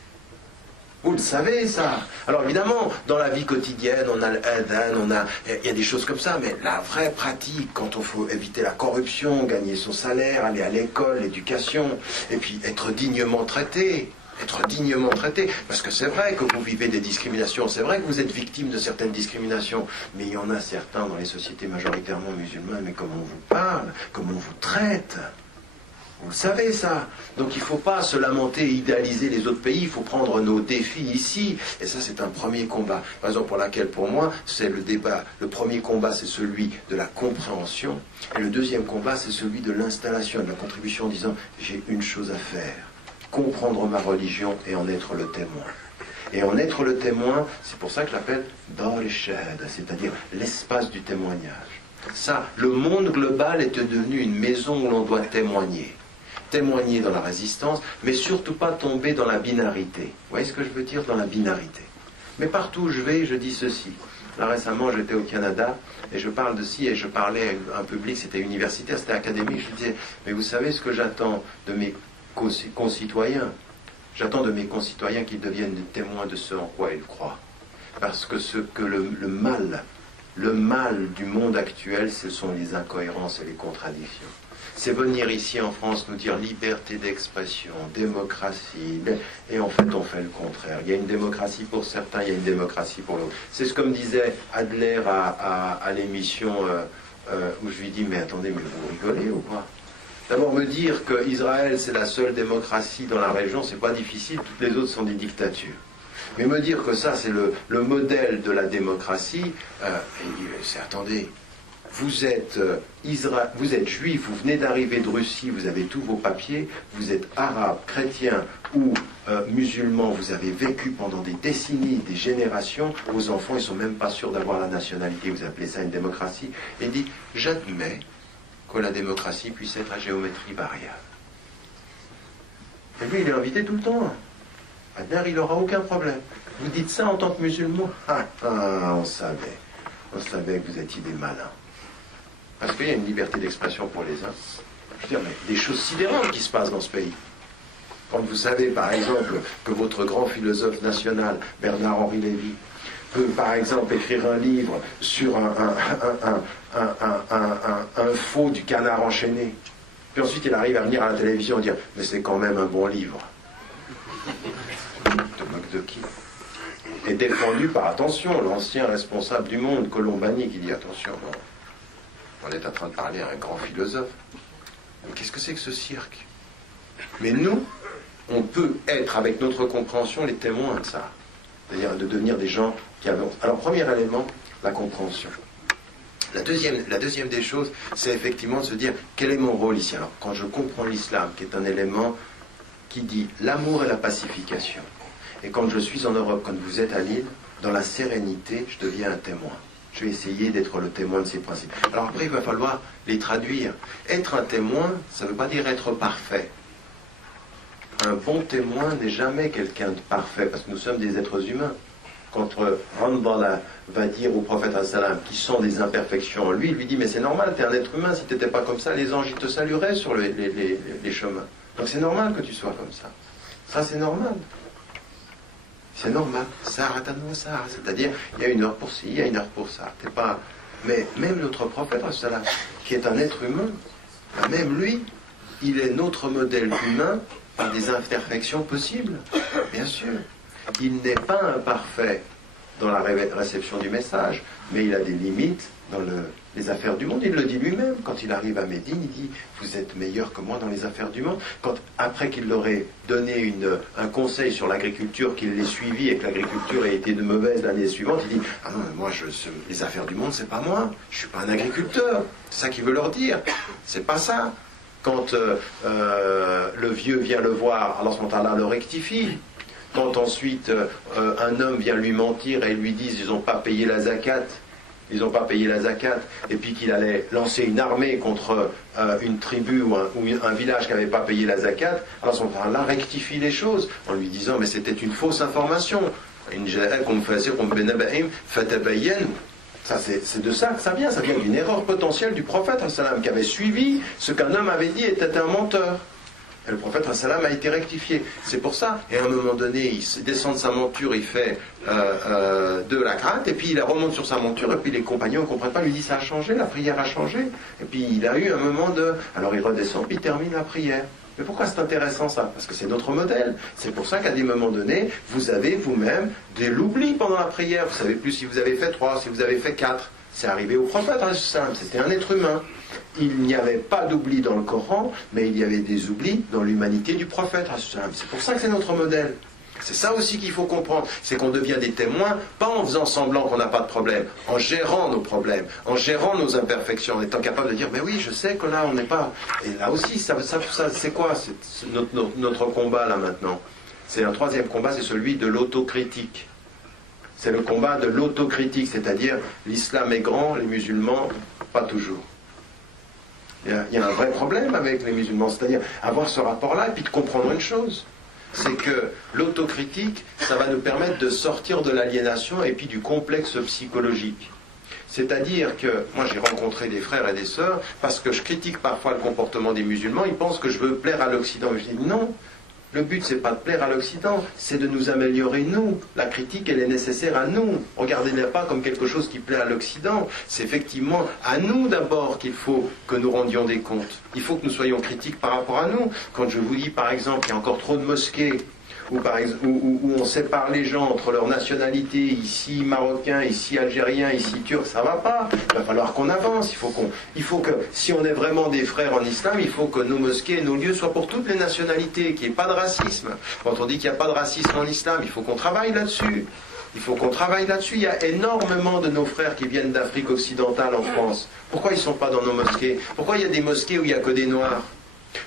Vous le savez, ça. Alors évidemment, dans la vie quotidienne, on a l'adhan, il y a des choses comme ça, mais la vraie pratique, quand il faut éviter la corruption, gagner son salaire, aller à l'école, l'éducation, et puis être dignement traité. Être dignement traité. Parce que c'est vrai que vous vivez des discriminations, c'est vrai que vous êtes victime de certaines discriminations, mais il y en a certains dans les sociétés majoritairement musulmanes, mais comment on vous parle, comment on vous traite. Vous le savez, ça. Donc il ne faut pas se lamenter et idéaliser les autres pays, il faut prendre nos défis ici. Et ça, c'est un premier combat. Raison pour laquelle, pour moi, c'est le débat. Le premier combat, c'est celui de la compréhension. Et le deuxième combat, c'est celui de l'installation, de la contribution en disant, j'ai une chose à faire. Comprendre ma religion et en être le témoin. Et en être le témoin, c'est pour ça que je l'appelle Dar al-Shahad, c'est-à-dire l'espace du témoignage. Ça, le monde global est devenu une maison où l'on doit témoigner. Témoigner dans la résistance, mais surtout pas tomber dans la binarité. Vous voyez ce que je veux dire dans la binarité? Mais partout où je vais, je dis ceci. Là récemment, j'étais au Canada et je parle de ci et je parlais à un public, c'était universitaire, c'était académique. Je disais, mais vous savez ce que j'attends de mes concitoyens. J'attends de mes concitoyens qu'ils deviennent des témoins de ce en quoi ils croient. Parce que le mal du monde actuel, ce sont les incohérences et les contradictions. C'est venir ici en France nous dire liberté d'expression, démocratie, et en fait on fait le contraire. Il y a une démocratie pour certains, il y a une démocratie pour l'autre. C'est ce que me disait Adler à l'émission où je lui dis mais attendez, mais vous rigolez ou quoi? D'abord me dire qu'Israël c'est la seule démocratie dans la région, c'est pas difficile, toutes les autres sont des dictatures. Mais me dire que ça c'est le modèle de la démocratie, c'est attendez. Vous êtes juif, vous venez d'arriver de Russie, vous avez tous vos papiers, vous êtes arabe, chrétien ou musulman, vous avez vécu pendant des décennies, des générations, vos enfants, ils ne sont même pas sûrs d'avoir la nationalité, vous appelez ça une démocratie, et dit, j'admets que la démocratie puisse être à géométrie variable. Et lui, il est invité tout le temps. Adler, il n'aura aucun problème. Vous dites ça en tant que musulman? On savait. On savait que vous étiez des malins. Parce qu'il y a une liberté d'expression pour les uns. Je veux dire, mais des choses sidérantes qui se passent dans ce pays. Quand vous savez, par exemple, que votre grand philosophe national, Bernard-Henri Lévy, peut, par exemple, écrire un livre sur un faux du canard enchaîné, puis ensuite il arrive à venir à la télévision et dire « mais c'est quand même un bon livre ». Te moques de qui? Et défendu par, attention, l'ancien responsable du Monde, Colombani, qui dit « attention, non. On est en train de parler à un grand philosophe. Mais qu'est-ce que c'est que ce cirque? » Mais nous, on peut être, avec notre compréhension, les témoins de ça. C'est-à-dire de devenir des gens qui avancent. Alors, premier élément, la compréhension. La deuxième des choses, c'est effectivement de se dire, quel est mon rôle ici? Alors, quand je comprends l'islam, qui est un élément qui dit l'amour et la pacification, et quand je suis en Europe, quand vous êtes à Lille, dans la sérénité, je deviens un témoin. Je vais essayer d'être le témoin de ces principes. Alors après, il va falloir les traduire. Être un témoin, ça ne veut pas dire être parfait. Un bon témoin n'est jamais quelqu'un de parfait, parce que nous sommes des êtres humains. Quand Rambala va dire au prophète as-salam, qui sont des imperfections en lui, il lui dit, mais c'est normal, tu es un être humain, si tu n'étais pas comme ça, les anges ils te salueraient sur les chemins. Donc c'est normal que tu sois comme ça. Ça c'est normal. C'est normal, c'est-à-dire il y a une heure pour ci, il y a une heure pour ça. T'es pas... Mais même notre prophète, qui est un être humain, même lui, il est notre modèle humain par des imperfections possibles, bien sûr. Il n'est pas imparfait dans la réception du message, mais il a des limites dans les affaires du monde. Il le dit lui-même, quand il arrive à Médine, il dit « Vous êtes meilleur que moi dans les affaires du monde ». Après qu'il leur ait donné un conseil sur l'agriculture, qu'il l'ait suivi et que l'agriculture ait été de mauvaise l'année suivante, il dit « Ah non, mais moi, les affaires du monde, c'est pas moi. Je suis pas un agriculteur. » C'est ça qu'il veut leur dire. C'est pas ça. Quand le vieux vient le voir, Allah SWT le rectifie. Quand ensuite un homme vient lui mentir et lui disent ils n'ont pas payé la zakat, et puis qu'il allait lancer une armée contre une tribu ou un village qui n'avait pas payé la zakat, alors son frère là rectifie les choses en lui disant mais c'était une fausse information. Ça, c'est de ça que ça vient d'une erreur potentielle du prophète qui avait suivi ce qu'un homme avait dit était un menteur. Et le prophète a été rectifié. C'est pour ça. Et à un moment donné, il descend de sa monture, il fait de la gratte, et puis il remonte sur sa monture, et puis les compagnons ne comprennent pas, lui dit ça a changé, la prière a changé. Et puis il a eu un moment de... Alors il redescend, puis il termine la prière. Mais pourquoi c'est intéressant ça? Parce que c'est notre modèle. C'est pour ça qu'à des moments donnés, vous avez vous-même de l'oubli pendant la prière. Vous ne savez plus si vous avez fait 3, si vous avez fait 4. C'est arrivé au prophète, c'était un être humain. Il n'y avait pas d'oubli dans le Coran, mais il y avait des oublis dans l'humanité du prophète. C'est pour ça que c'est notre modèle. C'est ça aussi qu'il faut comprendre. C'est qu'on devient des témoins, pas en faisant semblant qu'on n'a pas de problème, en gérant nos problèmes, en gérant nos imperfections, en étant capable de dire, mais oui, je sais que là, on n'est pas... Et là aussi, ça c'est quoi notre combat là maintenant? C'est un troisième combat, c'est celui de l'autocritique. C'est le combat de l'autocritique, c'est-à-dire l'islam est grand, les musulmans, pas toujours. Il y a un vrai problème avec les musulmans, c'est-à-dire avoir ce rapport-là et puis de comprendre une chose. C'est que l'autocritique, ça va nous permettre de sortir de l'aliénation et puis du complexe psychologique. C'est-à-dire que moi j'ai rencontré des frères et des sœurs, parce que je critique parfois le comportement des musulmans, ils pensent que je veux plaire à l'Occident. Je dis non, le but c'est pas de plaire à l'Occident, c'est de nous améliorer nous. La critique elle est nécessaire à nous. Regardez-la pas comme quelque chose qui plaît à l'Occident. C'est effectivement à nous d'abord qu'il faut que nous rendions des comptes. Il faut que nous soyons critiques par rapport à nous. Quand je vous dis par exemple qu'il y a encore trop de mosquées, où on sépare les gens entre leur nationalité, ici marocain, ici algérien, ici turc, ça va pas. Il va falloir qu'on avance. Il faut que, si on est vraiment des frères en islam, il faut que nos mosquées et nos lieux soient pour toutes les nationalités, qu'il n'y ait pas de racisme. Quand on dit qu'il n'y a pas de racisme en islam, il faut qu'on travaille là-dessus. Il faut qu'on travaille là-dessus. Il y a énormément de nos frères qui viennent d'Afrique occidentale en France. Pourquoi ils ne sont pas dans nos mosquées? Pourquoi il y a des mosquées où il n'y a que des noirs?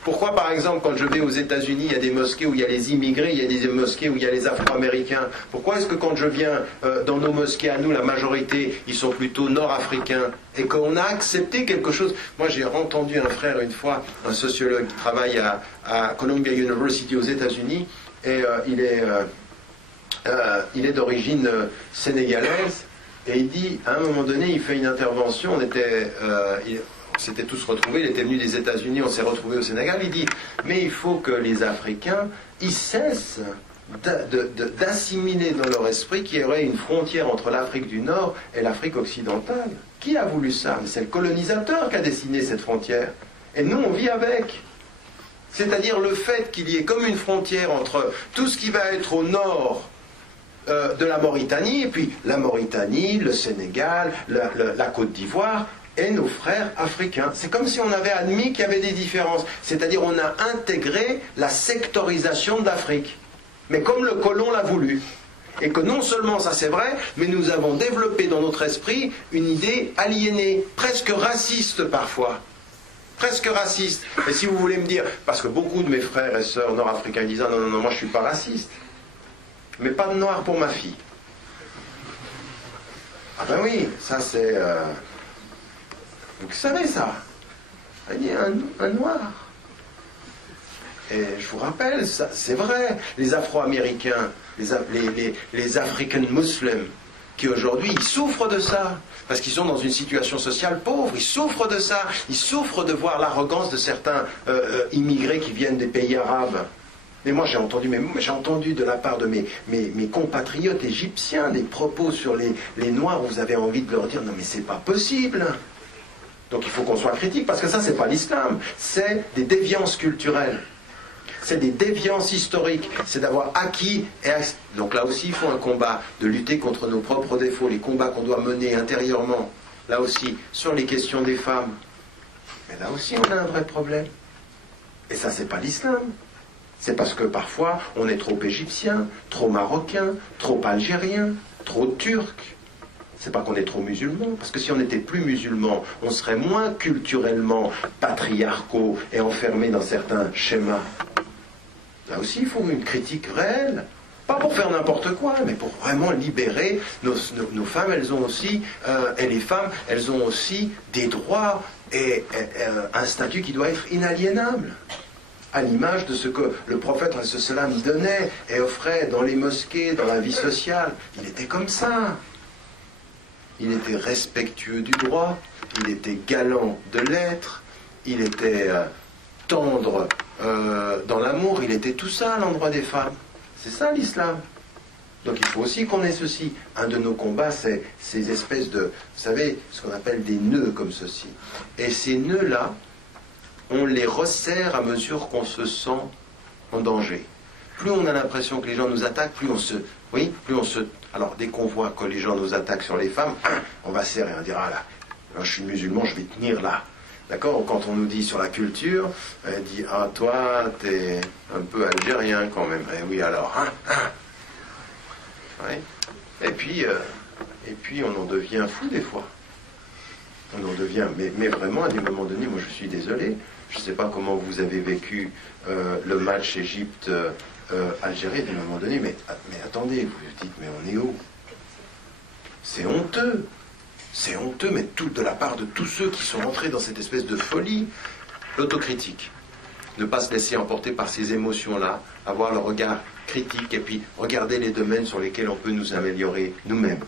Pourquoi, par exemple, quand je vais aux États-Unis, il y a des mosquées où il y a les immigrés, il y a des mosquées où il y a les Afro-Américains? Pourquoi est-ce que quand je viens dans nos mosquées à nous, la majorité, ils sont plutôt nord-africains? Et qu'on a accepté quelque chose. Moi, j'ai entendu un frère une fois, un sociologue qui travaille à Columbia University aux États-Unis, et il est d'origine sénégalaise, et il dit, à un moment donné, il fait une intervention, on s'était tous retrouvés, il était venu des États-Unis, on s'est retrouvés au Sénégal, il dit, mais il faut que les Africains, ils cessent d'assimiler dans leur esprit qu'il y aurait une frontière entre l'Afrique du Nord et l'Afrique occidentale. Qui a voulu ça? Mais c'est le colonisateur qui a dessiné cette frontière. Et nous, on vit avec. C'est-à-dire le fait qu'il y ait comme une frontière entre tout ce qui va être au nord de la Mauritanie, et puis la Mauritanie, le Sénégal, la Côte d'Ivoire, et nos frères africains. C'est comme si on avait admis qu'il y avait des différences. C'est-à-dire on a intégré la sectorisation d'Afrique. Mais comme le colon l'a voulu. Et que non seulement ça c'est vrai, mais nous avons développé dans notre esprit une idée aliénée, presque raciste parfois. Presque raciste. Et si vous voulez me dire, parce que beaucoup de mes frères et sœurs nord-africains disent non, non, non, moi je ne suis pas raciste. Mais pas de noir pour ma fille. Ah ben oui, ça c'est... Vous savez ça. Il y a un noir. Et je vous rappelle, ça, c'est vrai, les Afro-Américains, les African Muslims, qui aujourd'hui, ils souffrent de ça, parce qu'ils sont dans une situation sociale pauvre, ils souffrent de ça, ils souffrent de voir l'arrogance de certains immigrés qui viennent des pays arabes. Mais moi j'ai entendu de la part de mes compatriotes égyptiens des propos sur les Noirs où vous avez envie de leur dire non mais c'est pas possible. Donc il faut qu'on soit critique, parce que ça c'est pas l'islam, c'est des déviances culturelles. C'est des déviances historiques, c'est d'avoir acquis, donc là aussi il faut un combat, de lutter contre nos propres défauts, les combats qu'on doit mener intérieurement, là aussi, sur les questions des femmes. Mais là aussi on a un vrai problème. Et ça c'est pas l'islam. C'est parce que parfois on est trop égyptien, trop marocain, trop algérien, trop turc. C'est pas qu'on est trop musulman, parce que si on était plus musulman, on serait moins culturellement patriarcaux et enfermés dans certains schémas. Là aussi, il faut une critique réelle. Pas pour faire n'importe quoi, mais pour vraiment libérer nos femmes. Elles ont aussi, et les femmes, elles ont aussi des droits et un statut qui doit être inaliénable. À l'image de ce que le prophète sallam donnait et offrait dans les mosquées, dans la vie sociale. Il était comme ça. Il était respectueux du droit, il était galant de l'être, il était tendre dans l'amour, il était tout ça à l'endroit des femmes. C'est ça l'islam. Donc il faut aussi qu'on ait ceci. Un de nos combats, c'est ces espèces de, vous savez, ce qu'on appelle des nœuds comme ceci. Et ces nœuds-là, on les resserre à mesure qu'on se sent en danger. Plus on a l'impression que les gens nous attaquent, plus on se... Alors, dès qu'on voit que les gens nous attaquent sur les femmes, on va serrer, on dira, ah là, je suis musulman, je vais tenir là. D'accord? Quand on nous dit sur la culture, on dit, ah, toi, t'es un peu algérien quand même. Eh oui, alors, Ouais. Et puis, on en devient fou des fois. On en devient, mais vraiment, à des moments donnés, moi je suis désolé, je ne sais pas comment vous avez vécu le match Égypte... Algérie, à un moment donné, mais attendez, vous vous dites, mais on est où? C'est honteux, mais tout de la part de tous ceux qui sont entrés dans cette espèce de folie. L'autocritique, ne pas se laisser emporter par ces émotions-là, avoir le regard critique, et puis regarder les domaines sur lesquels on peut nous améliorer nous-mêmes.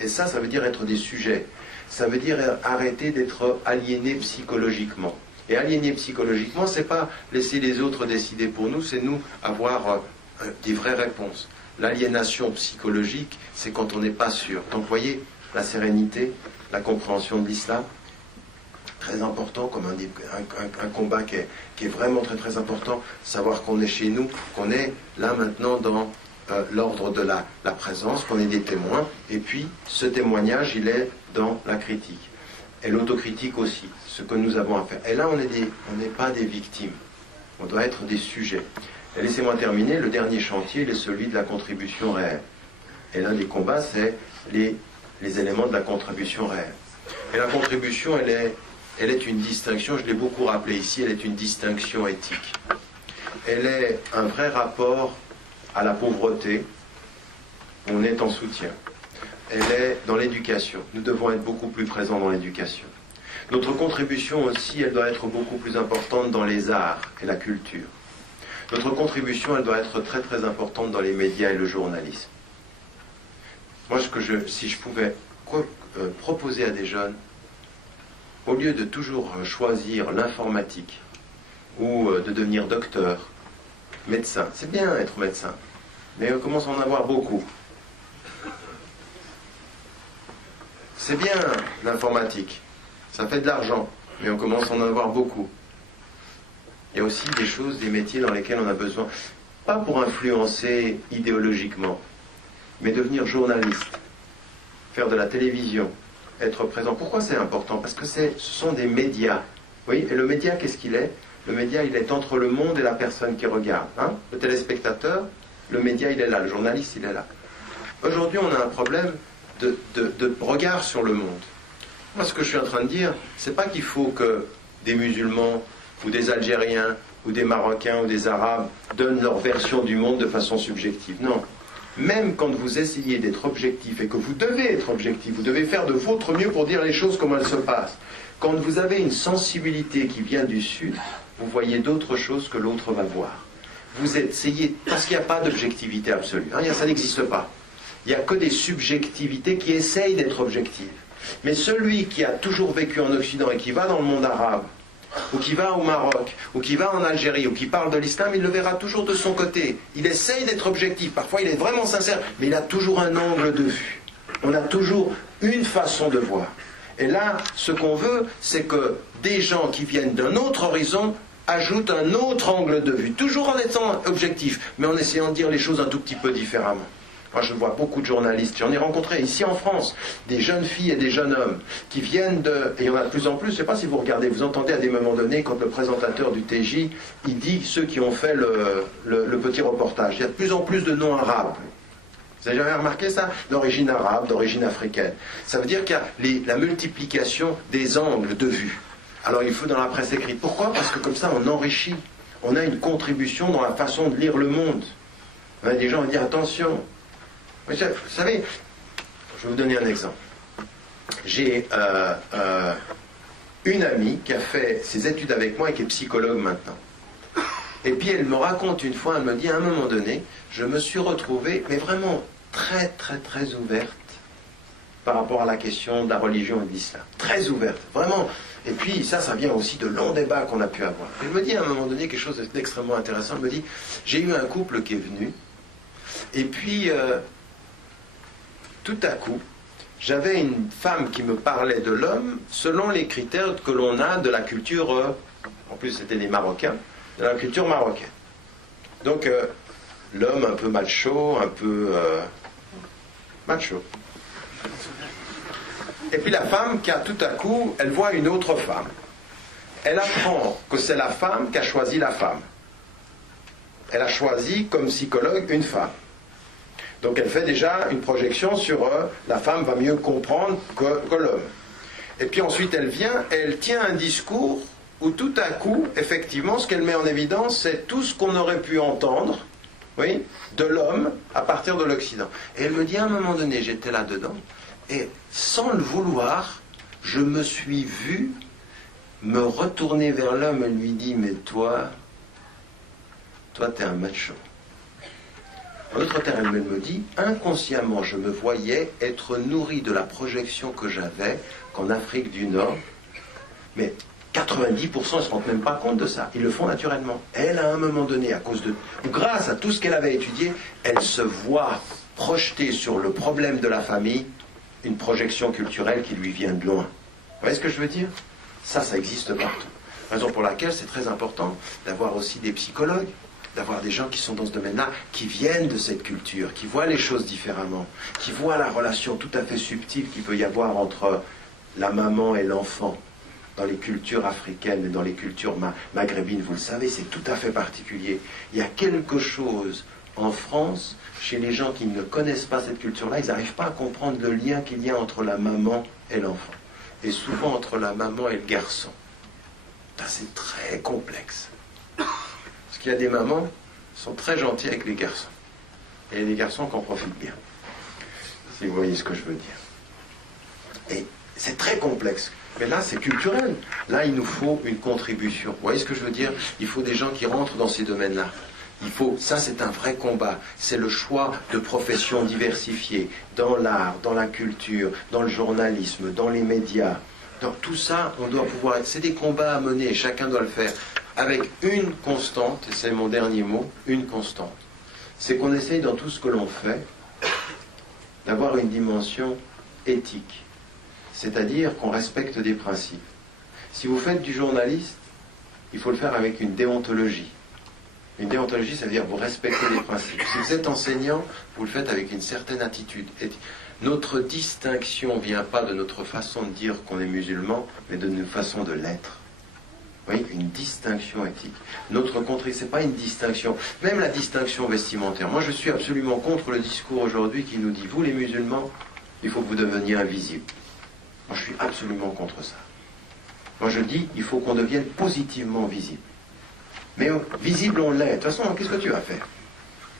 Et ça veut dire être des sujets. Ça veut dire arrêter d'être aliéné psychologiquement. Et aliéné psychologiquement, c'est pas laisser les autres décider pour nous, c'est nous avoir des vraies réponses. L'aliénation psychologique, c'est quand on n'est pas sûr. Donc vous voyez, la sérénité, la compréhension de l'islam, très important, comme un combat qui est vraiment très très important, savoir qu'on est chez nous, qu'on est là maintenant dans l'ordre de la présence, qu'on est des témoins, et puis ce témoignage, il est dans la critique. Et l'autocritique aussi, ce que nous avons à faire. Et là, on n'est pas des victimes, on doit être des sujets. Et laissez-moi terminer, le dernier chantier, il est celui de la contribution réelle. Et l'un des combats, c'est les éléments de la contribution réelle. Et la contribution, elle est une distinction, je l'ai beaucoup rappelé ici, elle est une distinction éthique. Elle est un vrai rapport à la pauvreté, on est en soutien. Elle est dans l'éducation. Nous devons être beaucoup plus présents dans l'éducation. Notre contribution aussi, elle doit être beaucoup plus importante dans les arts et la culture. Notre contribution, elle doit être très très importante dans les médias et le journalisme. Moi, si je pouvais proposer à des jeunes, au lieu de toujours choisir l'informatique ou de devenir docteur, médecin, c'est bien être médecin, mais on commence à en avoir beaucoup. C'est bien l'informatique, ça fait de l'argent, mais on commence à en avoir beaucoup. Il y a aussi des choses, des métiers dans lesquels on a besoin, pas pour influencer idéologiquement, mais devenir journaliste, faire de la télévision, être présent. Pourquoi c'est important? Parce que ce sont des médias. Oui, et le média, qu'est-ce qu'il est? Le média, il est entre le monde et la personne qui regarde. Hein? Le téléspectateur, le média, il est là, le journaliste, il est là. Aujourd'hui, on a un problème de regard sur le monde. Moi, ce que je suis en train de dire, c'est pas qu'il faut que des musulmans ou des Algériens ou des Marocains ou des Arabes donnent leur version du monde de façon subjective. Non. Même quand vous essayez d'être objectif et que vous devez être objectif, vous devez faire de votre mieux pour dire les choses comme elles se passent. Quand vous avez une sensibilité qui vient du Sud, vous voyez d'autres choses que l'autre va voir. Vous essayez, parce qu'il n'y a pas d'objectivité absolue, hein, ça n'existe pas. Il n'y a que des subjectivités qui essayent d'être objectives. Mais celui qui a toujours vécu en Occident et qui va dans le monde arabe, ou qui va au Maroc, ou qui va en Algérie, ou qui parle de l'islam, il le verra toujours de son côté. Il essaye d'être objectif, parfois il est vraiment sincère, mais il a toujours un angle de vue. On a toujours une façon de voir. Et là, ce qu'on veut, c'est que des gens qui viennent d'un autre horizon ajoutent un autre angle de vue, toujours en étant objectif, mais en essayant de dire les choses un tout petit peu différemment. Moi, je vois beaucoup de journalistes, j'en ai rencontré ici en France, des jeunes filles et des jeunes hommes qui viennent de... Et il y en a de plus en plus, je ne sais pas si vous regardez, vous entendez à des moments donnés, quand le présentateur du TJ, il dit ceux qui ont fait le petit reportage. Il y a de plus en plus de noms arabes. Vous avez jamais remarqué ça? D'origine arabe, d'origine africaine. Ça veut dire qu'il y a la multiplication des angles de vue. Alors il faut dans la presse écrite. Pourquoi? Parce que comme ça, on enrichit. On a une contribution dans la façon de lire le monde. On a des gens qui disent attention. Vous savez, je vais vous donner un exemple. J'ai une amie qui a fait ses études avec moi et qui est psychologue maintenant. Et puis elle me raconte une fois, elle me dit à un moment donné, je me suis retrouvé, mais vraiment très très très ouverte par rapport à la question de la religion et de l'islam. Très ouverte, vraiment. Et puis ça vient aussi de longs débats qu'on a pu avoir. Elle me dit à un moment donné quelque chose d'extrêmement intéressant. Elle me dit, j'ai eu un couple qui est venu, et puis tout à coup, j'avais une femme qui me parlait de l'homme selon les critères que l'on a de la culture, en plus c'était des Marocains, de la culture marocaine. Donc l'homme un peu macho, un peu macho. Et puis la femme qui a tout à coup, elle voit une autre femme. Elle apprend que c'est la femme qui a choisi la femme. Elle a choisi comme psychologue une femme. Donc elle fait déjà une projection sur la femme va mieux comprendre que l'homme. Et puis ensuite elle vient, elle tient un discours où tout à coup, effectivement, ce qu'elle met en évidence, c'est tout ce qu'on aurait pu entendre, oui, de l'homme à partir de l'Occident. Et elle me dit à un moment donné, j'étais là-dedans, et sans le vouloir, je me suis vu me retourner vers l'homme et lui dire, mais toi t'es un macho. En d'autres termes, elle me dit, inconsciemment, je me voyais être nourri de la projection que j'avais qu'en Afrique du Nord, mais 90% ne se rendent même pas compte de ça. Ils le font naturellement. Elle, à un moment donné, à cause de, ou grâce à tout ce qu'elle avait étudié, elle se voit projeter sur le problème de la famille une projection culturelle qui lui vient de loin. Vous voyez ce que je veux dire? Ça existe partout. Raison pour laquelle c'est très important d'avoir aussi des psychologues, d'avoir des gens qui sont dans ce domaine-là, qui viennent de cette culture, qui voient les choses différemment, qui voient la relation tout à fait subtile qu'il peut y avoir entre la maman et l'enfant. Dans les cultures africaines et dans les cultures maghrébines, vous le savez, c'est tout à fait particulier. Il y a quelque chose en France, chez les gens qui ne connaissent pas cette culture-là, ils n'arrivent pas à comprendre le lien qu'il y a entre la maman et l'enfant. Et souvent entre la maman et le garçon. Ça, c'est très complexe. Parce qu'il y a des mamans qui sont très gentilles avec les garçons. Et il y a des garçons qui en profitent bien. Si vous voyez ce que je veux dire. Et c'est très complexe. Mais là, c'est culturel. Là, il nous faut une contribution. Vous voyez ce que je veux dire? Il faut des gens qui rentrent dans ces domaines-là. Ça, c'est un vrai combat. C'est le choix de professions diversifiées dans l'art, dans la culture, dans le journalisme, dans les médias. Dans tout ça, on doit pouvoir... C'est des combats à mener, chacun doit le faire. Avec une constante, et c'est mon dernier mot, une constante. C'est qu'on essaye dans tout ce que l'on fait d'avoir une dimension éthique. C'est-à-dire qu'on respecte des principes. Si vous faites du journaliste, il faut le faire avec une déontologie. Une déontologie, ça veut dire vous respectez les principes. Si vous êtes enseignant, vous le faites avec une certaine attitude. Notre distinction ne vient pas de notre façon de dire qu'on est musulman, mais de notre façon de l'être. Vous voyez, une distinction éthique. Notre contre, ce n'est pas une distinction. Même la distinction vestimentaire. Moi, je suis absolument contre le discours aujourd'hui qui nous dit, vous les musulmans, il faut que vous deveniez invisibles. Moi, je suis absolument contre ça. Moi, je dis, il faut qu'on devienne positivement visible. Mais visible, on l'est. De toute façon, qu'est-ce que tu vas faire?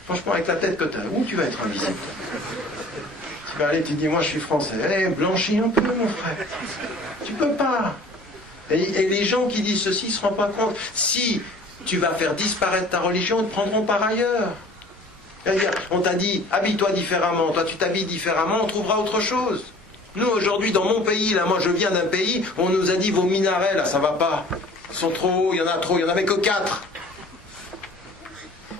Franchement, avec la tête que tu as, où tu vas être invisible? Tu vas aller, tu dis, moi, je suis français. Eh, blanchis un peu, mon frère. Tu peux pas. Et les gens qui disent ceci ne se rendent pas compte. Si tu vas faire disparaître ta religion, ils te prendront par ailleurs. C'est-à-dire, on t'a dit, habille-toi différemment. Toi, tu t'habilles différemment, on trouvera autre chose. Nous, aujourd'hui, dans mon pays, là, moi je viens d'un pays où on nous a dit vos minarets, là, ça va pas. Ils sont trop hauts, il y en a trop, il n'y en avait que 4. Vous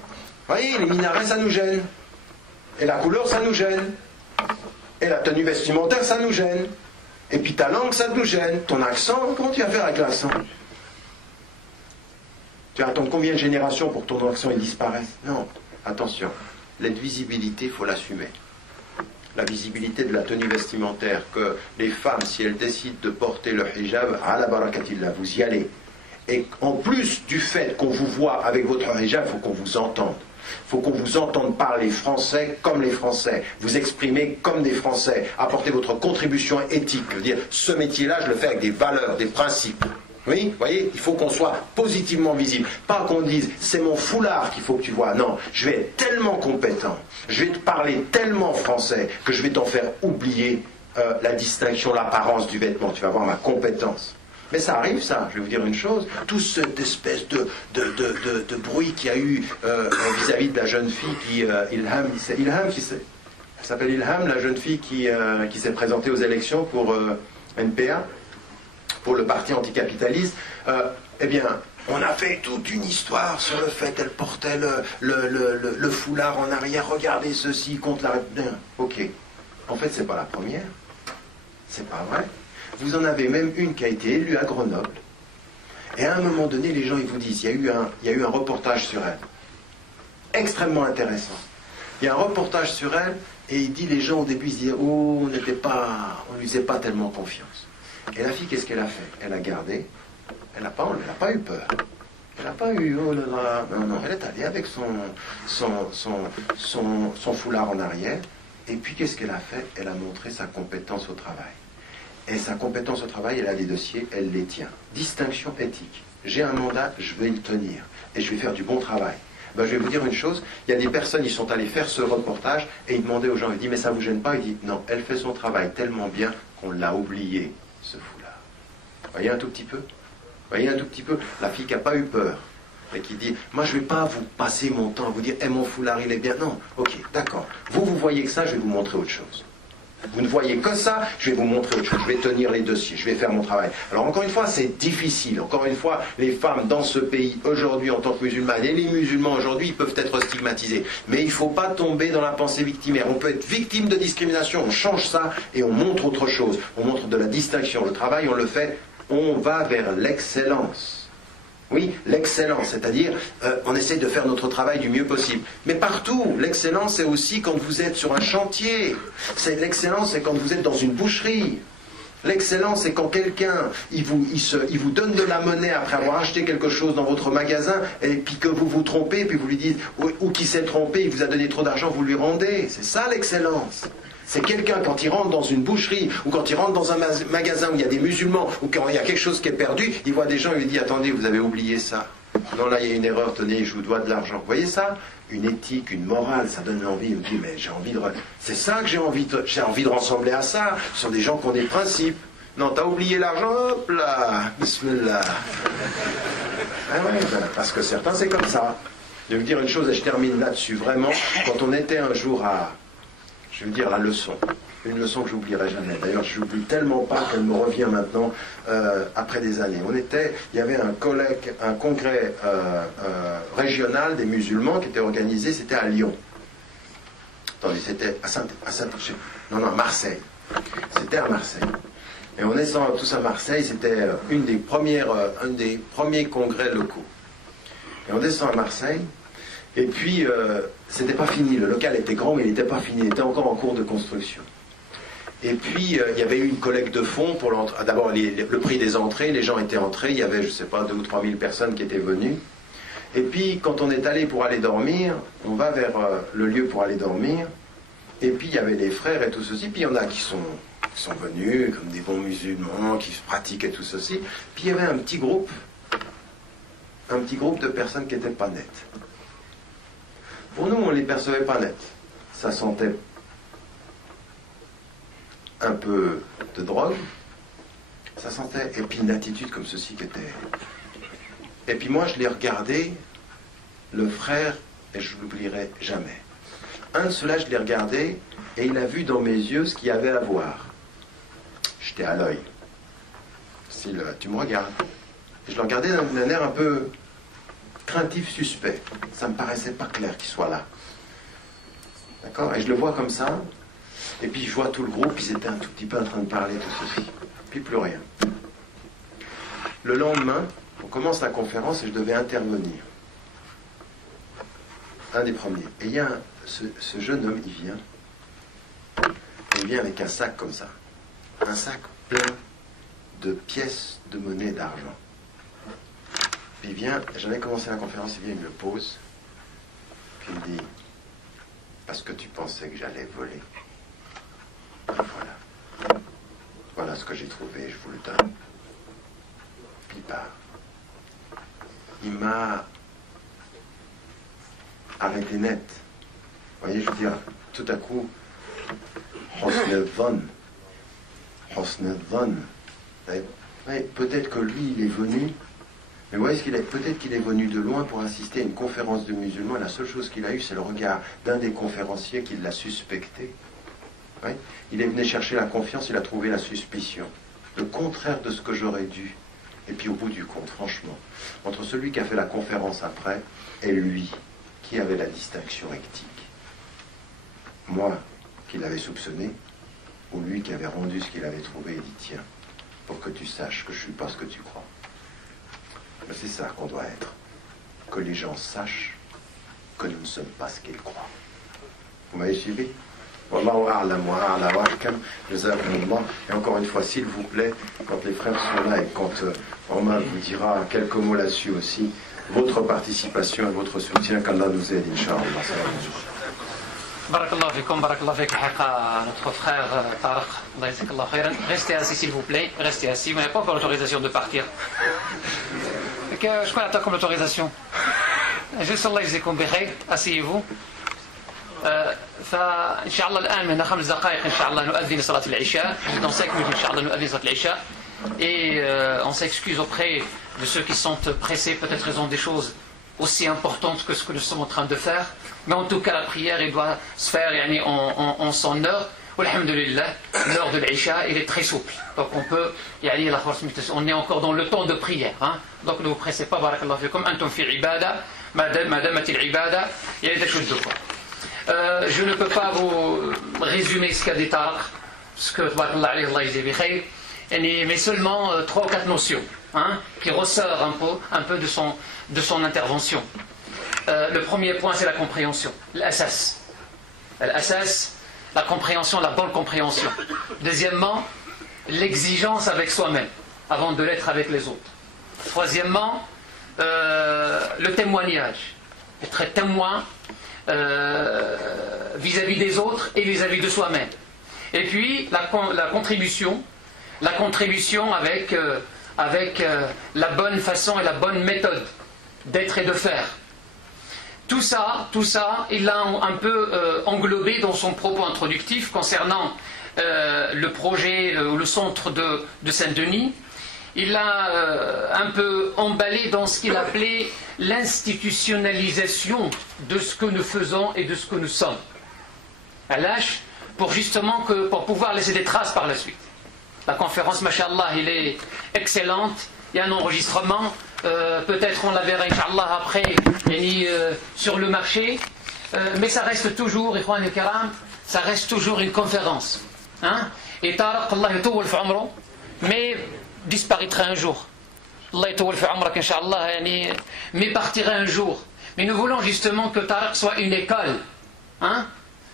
voyez, les minarets, ça nous gêne. Et la couleur, ça nous gêne. Et la tenue vestimentaire, ça nous gêne. Et puis ta langue, ça nous gêne. Ton accent, comment tu vas faire avec l'accent? Tu vas attendre combien de générations pour que ton accent il disparaisse? Non, attention. Cette visibilité, il faut l'assumer. La visibilité de la tenue vestimentaire, que les femmes, si elles décident de porter le hijab, à la barakatillah, vous y allez. Et en plus du fait qu'on vous voit avec votre hijab, il faut qu'on vous entende. Il faut qu'on vous entende parler français comme les Français, vous exprimer comme des Français, apporter votre contribution éthique. Je veux dire, ce métier-là, je le fais avec des valeurs, des principes. Oui, vous voyez, il faut qu'on soit positivement visible. Pas qu'on dise, c'est mon foulard qu'il faut que tu vois. Non, je vais être tellement compétent, je vais te parler tellement français que je vais t'en faire oublier la distinction, l'apparence du vêtement. Tu vas voir ma compétence. Mais ça arrive, ça. Je vais vous dire une chose. Toute cette espèce de bruit qu'il y a eu vis-à-vis de la jeune fille qui... Ilham, elle s'appelle Ilham, la jeune fille qui s'est présentée aux élections pour NPA, pour le parti anticapitaliste. Eh bien, on a fait toute une histoire sur le fait qu'elle portait le foulard en arrière. Regardez ceci contre la... Ok. En fait, c'est pas la première. C'est pas vrai. Vous en avez même une qui a été élue à Grenoble. Et à un moment donné, les gens ils vous disent, il y a eu un reportage sur elle. Extrêmement intéressant. Il y a un reportage sur elle, et il dit, les gens au début, ils se disaient, oh, on ne lui faisait pas tellement confiance. Et la fille, qu'est-ce qu'elle a fait? Elle a gardé. Elle n'a pas eu peur. Elle n'a pas eu, oh là là. Non, non, elle est allée avec son foulard en arrière. Et puis, qu'est-ce qu'elle a fait? Elle a montré sa compétence au travail. Et sa compétence au travail, elle a des dossiers, elle les tient. Distinction éthique. J'ai un mandat, je vais le tenir. Et je vais faire du bon travail. Ben, je vais vous dire une chose, il y a des personnes, ils sont allés faire ce reportage, et ils demandaient aux gens, ils disent, mais ça vous gêne pas? Ils disent, non, elle fait son travail tellement bien qu'on l'a oublié, ce foulard. Voyez un tout petit peu? Voyez un tout petit peu? La fille qui n'a pas eu peur. et qui dit « Moi, je ne vais pas vous passer mon temps à vous dire « Eh, mon foulard, il est bien. » Non, ok, d'accord. Vous voyez que ça, je vais vous montrer autre chose. Vous ne voyez que ça, je vais vous montrer autre chose. Je vais tenir les dossiers, je vais faire mon travail. Alors, encore une fois, c'est difficile. Encore une fois, les femmes dans ce pays, aujourd'hui, en tant que musulmanes, et les musulmans aujourd'hui, ils peuvent être stigmatisés. Mais il ne faut pas tomber dans la pensée victimaire. On peut être victime de discrimination, on change ça et on montre autre chose. On montre de la distinction. Le travail, on le fait, on va vers l'excellence. Oui, l'excellence, c'est-à-dire on essaie de faire notre travail du mieux possible. Mais partout, l'excellence c'est aussi quand vous êtes sur un chantier. L'excellence c'est quand vous êtes dans une boucherie. L'excellence c'est quand quelqu'un il vous donne de la monnaie après avoir acheté quelque chose dans votre magasin et puis que vous vous trompez, puis vous lui dites ou qui s'est trompé, il vous a donné trop d'argent, vous lui rendez. C'est ça l'excellence. C'est quelqu'un, quand il rentre dans une boucherie, ou quand il rentre dans un magasin où il y a des musulmans, ou quand il y a quelque chose qui est perdu, il voit des gens et il dit « Attendez, vous avez oublié ça. Non, là, il y a une erreur, tenez, je vous dois de l'argent. » Vous voyez ça? Une éthique, une morale, ça donne envie. Il me dit « Mais j'ai envie de... C'est ça que j'ai envie de ressembler à ça. Ce sont des gens qui ont des principes. Non, t'as oublié l'argent, hop là, bismillah. » Ah ouais, parce que certains, c'est comme ça. Je vais vous dire une chose, et je termine là-dessus. Vraiment, quand on était un jour à... Je vais vous dire la leçon, une leçon que j'oublierai jamais. D'ailleurs, je n'oublie tellement pas qu'elle me revient maintenant après des années. Il y avait un congrès régional des musulmans qui était organisé, c'était à Lyon. Attendez, c'était à Marseille. C'était à Marseille. Et on est tous à Marseille, c'était un des premiers congrès locaux. Et on descend à Marseille. Et puis, c'était pas fini. Le local était grand, mais il n'était pas fini. Il était encore en cours de construction. Et puis, il y avait eu une collecte de fonds pour l'entrée. D'abord, le prix des entrées. Les gens étaient entrés. Il y avait, je ne sais pas, 2 ou 3 000 personnes qui étaient venues. Et puis, quand on est allé pour aller dormir, on va vers le lieu pour aller dormir. Et puis, il y avait les frères et tout ceci. Puis, il y en a qui sont venus, comme des bons musulmans, qui pratiquent et tout ceci. Puis, il y avait un petit groupe de personnes qui n'étaient pas nettes. Pour nous, on ne les percevait pas net. Ça sentait un peu de drogue. Ça sentait, et puis une attitude comme ceci qui était... Et puis moi, je l'ai regardé, le frère, et je ne l'oublierai jamais. Un de ceux-là, je l'ai regardé, et il a vu dans mes yeux ce qu'il y avait à voir. J'étais à l'œil. Tu me regardes. Et je le regardais d'un air un peu... craintif, suspect. Ça me paraissait pas clair qu'il soit là. D'accord? Et je le vois comme ça, et puis je vois tout le groupe, ils étaient un tout petit peu en train de parler, tout ceci. Puis plus rien. Le lendemain, on commence la conférence et je devais intervenir. Un des premiers. Et il y a ce jeune homme, il vient avec un sac comme ça. Un sac plein de pièces de monnaie d'argent. Puis il vient, j'avais commencé la conférence, il vient, il me pose, puis il me dit, parce que tu pensais que j'allais voler. Voilà. Voilà ce que j'ai trouvé, je vous le donne. Puis il part. Il m'a arrêté net. Vous voyez, je veux dire, tout à coup, Hosnedvan. Peut-être que lui, il est venu. Mais vous voyez, peut-être qu'il est venu de loin pour assister à une conférence de musulmans. La seule chose qu'il a eue, c'est le regard d'un des conférenciers qui l'a suspecté. Oui, il est venu chercher la confiance, il a trouvé la suspicion. Le contraire de ce que j'aurais dû. Et puis au bout du compte, franchement, entre celui qui a fait la conférence après et lui, qui avait la distinction éthique? Moi, qui l'avais soupçonné, ou lui qui avait rendu ce qu'il avait trouvé et dit, tiens, pour que tu saches que je ne suis pas ce que tu crois. Mais c'est ça qu'on doit être. Que les gens sachent que nous ne sommes pas ce qu'ils croient. Vous m'avez suivi? Wallahu a'lam wa a'la wa ahkam. Jazakumullah. Et encore une fois, s'il vous plaît, quand les frères sont là et quand Omar vous dira quelques mots là-dessus aussi, votre participation et votre soutien, qu'Allah nous aide, Inch'Allah. Barakallah fikum, barakallah fik, notre frère Tariq, Allah yazakallah khairan. Restez assis s'il vous plaît, restez assis, vous n'avez pas encore l'autorisation de partir. Je connais comme l'autorisation. Juste Allah yazakum bikhair, asseyez-vous. فإن شاء الله الآن من 5 دقائق إن شاء الله نؤذن صلاة العشاء. Dans 5 minutes إن شاء الله نؤذن صلاة العشاء. Et on s'excuse auprès de ceux qui sont pressés, peut-être ils ont des choses aussi importante que ce que nous sommes en train de faire, mais en tout cas la prière elle doit se faire en son heure. Alhamdulillah, l'heure de l'Isha il est très souple, donc on est encore dans le temps de prière, hein? Donc ne vous pressez pas, barakallahu fikum, antum fi ibada, madamatil ibada, je ne peux pas vous résumer ce qu'a dit Tariq, parce que mais seulement 3 ou 4 notions, hein, qui ressortent un peu de son intervention. Le premier point, c'est la compréhension, l'assas. L'assas, la compréhension, la bonne compréhension. Deuxièmement, l'exigence avec soi-même, avant de l'être avec les autres. Troisièmement, le témoignage, être témoin vis-à-vis des autres et vis-à-vis de soi-même. Et puis, la contribution avec la bonne façon et la bonne méthode d'être et de faire. Tout ça, il l'a un peu englobé dans son propos introductif concernant le projet, le centre de Saint-Denis. Il l'a un peu emballé dans ce qu'il appelait l'institutionnalisation de ce que nous faisons et de ce que nous sommes. À l'âge, pour pouvoir laisser des traces par la suite. La conférence, mashallah, elle est excellente. Il y a un enregistrement. Peut-être on la verra, Inch'Allah, après, sur le marché. Mais ça reste toujours, Ikhwan al-Kiram, ça reste toujours une conférence. Hein? Et Tariq, Allah yatawwal fi umrah, mais disparaîtra un jour. Allah yatawwal fi umrak, Inch'Allah, mais partira un jour. Mais nous voulons justement que Tariq soit une école. Hein?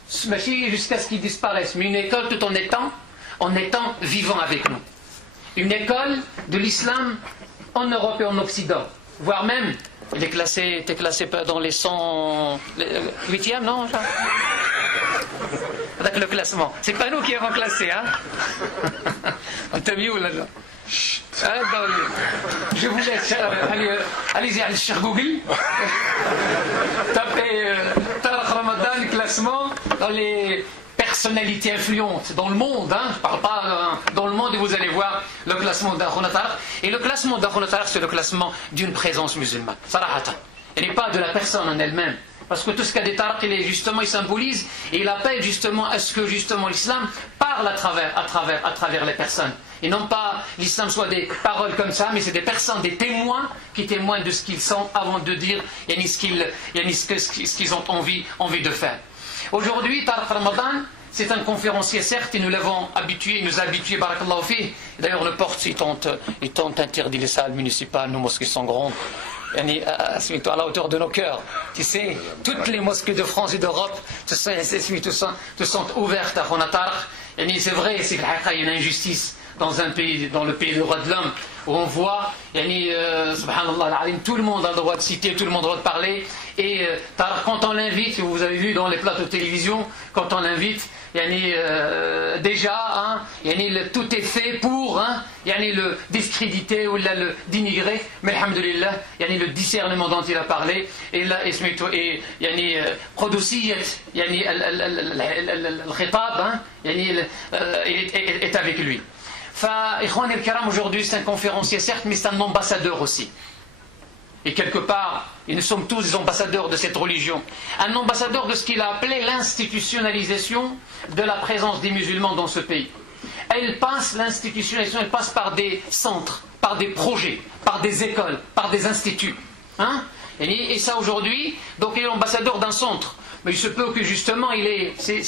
Jusqu'à ce qu'il disparaisse. Mais une école tout en étant vivant avec nous. Une école de l'islam en Europe et en Occident, voire même, il est classé dans les 108e, non? Avec le classement. C'est pas nous qui avons classé, hein? On t'a mis où là? Je vous laisse, allez-y sur Google, tapez Tariq Ramadan, classement dans les personnalités influentes dans le monde, hein, je ne parle pas dans le monde, et vous allez voir le classement d'Akhuna Tariq. Et le classement d'Akhuna Tariq, c'est le classement d'une présence musulmane, sarahatan. Il n'est pas de la personne en elle-même. Parce que tout ce qu'a dit Tariq, il symbolise et il appelle justement à ce que justement l'islam parle à travers les personnes. Et non pas l'islam soit des paroles comme ça, mais c'est des personnes, des témoins qui témoignent de ce qu'ils sont avant de dire ce qu'ils ont envie de faire. Aujourd'hui, Tariq Ramadan, c'est un conférencier certes, et nous l'avons habitué, nous a habitués, barakallahu fi. D'ailleurs, le porte, il tente d'interdire les salles municipales, nos mosquées sont grandes. À la hauteur de nos cœurs. Tu sais, toutes les mosquées de France et d'Europe te sont ouvertes à Akhuna Tariq. C'est vrai, c'est qu'il y a une injustice dans le pays des droits de l'homme, où on voit, subhanallah, tout le monde a le droit de citer, tout le monde a le droit de parler. Et Tariq, quand on l'invite, vous avez vu dans les plateaux de télévision, quand on l'invite, déjà, hein, tout est fait pour le discréditer ou le dénigrer, mais alhamdulillah, le discernement dont il a parlé, et là, qudusiyat, al-khitab, est avec lui. Ikhwan al-Kiram, aujourd'hui, c'est un conférencier, certes, mais c'est un ambassadeur aussi. Et quelque part, et nous sommes tous des ambassadeurs de cette religion. Un ambassadeur de ce qu'il a appelé l'institutionnalisation de la présence des musulmans dans ce pays. L'institutionnalisation, elle passe par des centres, par des projets, par des écoles, par des instituts. Hein? Et ça aujourd'hui, donc il est l'ambassadeur d'un centre. Mais il se peut que justement, c'est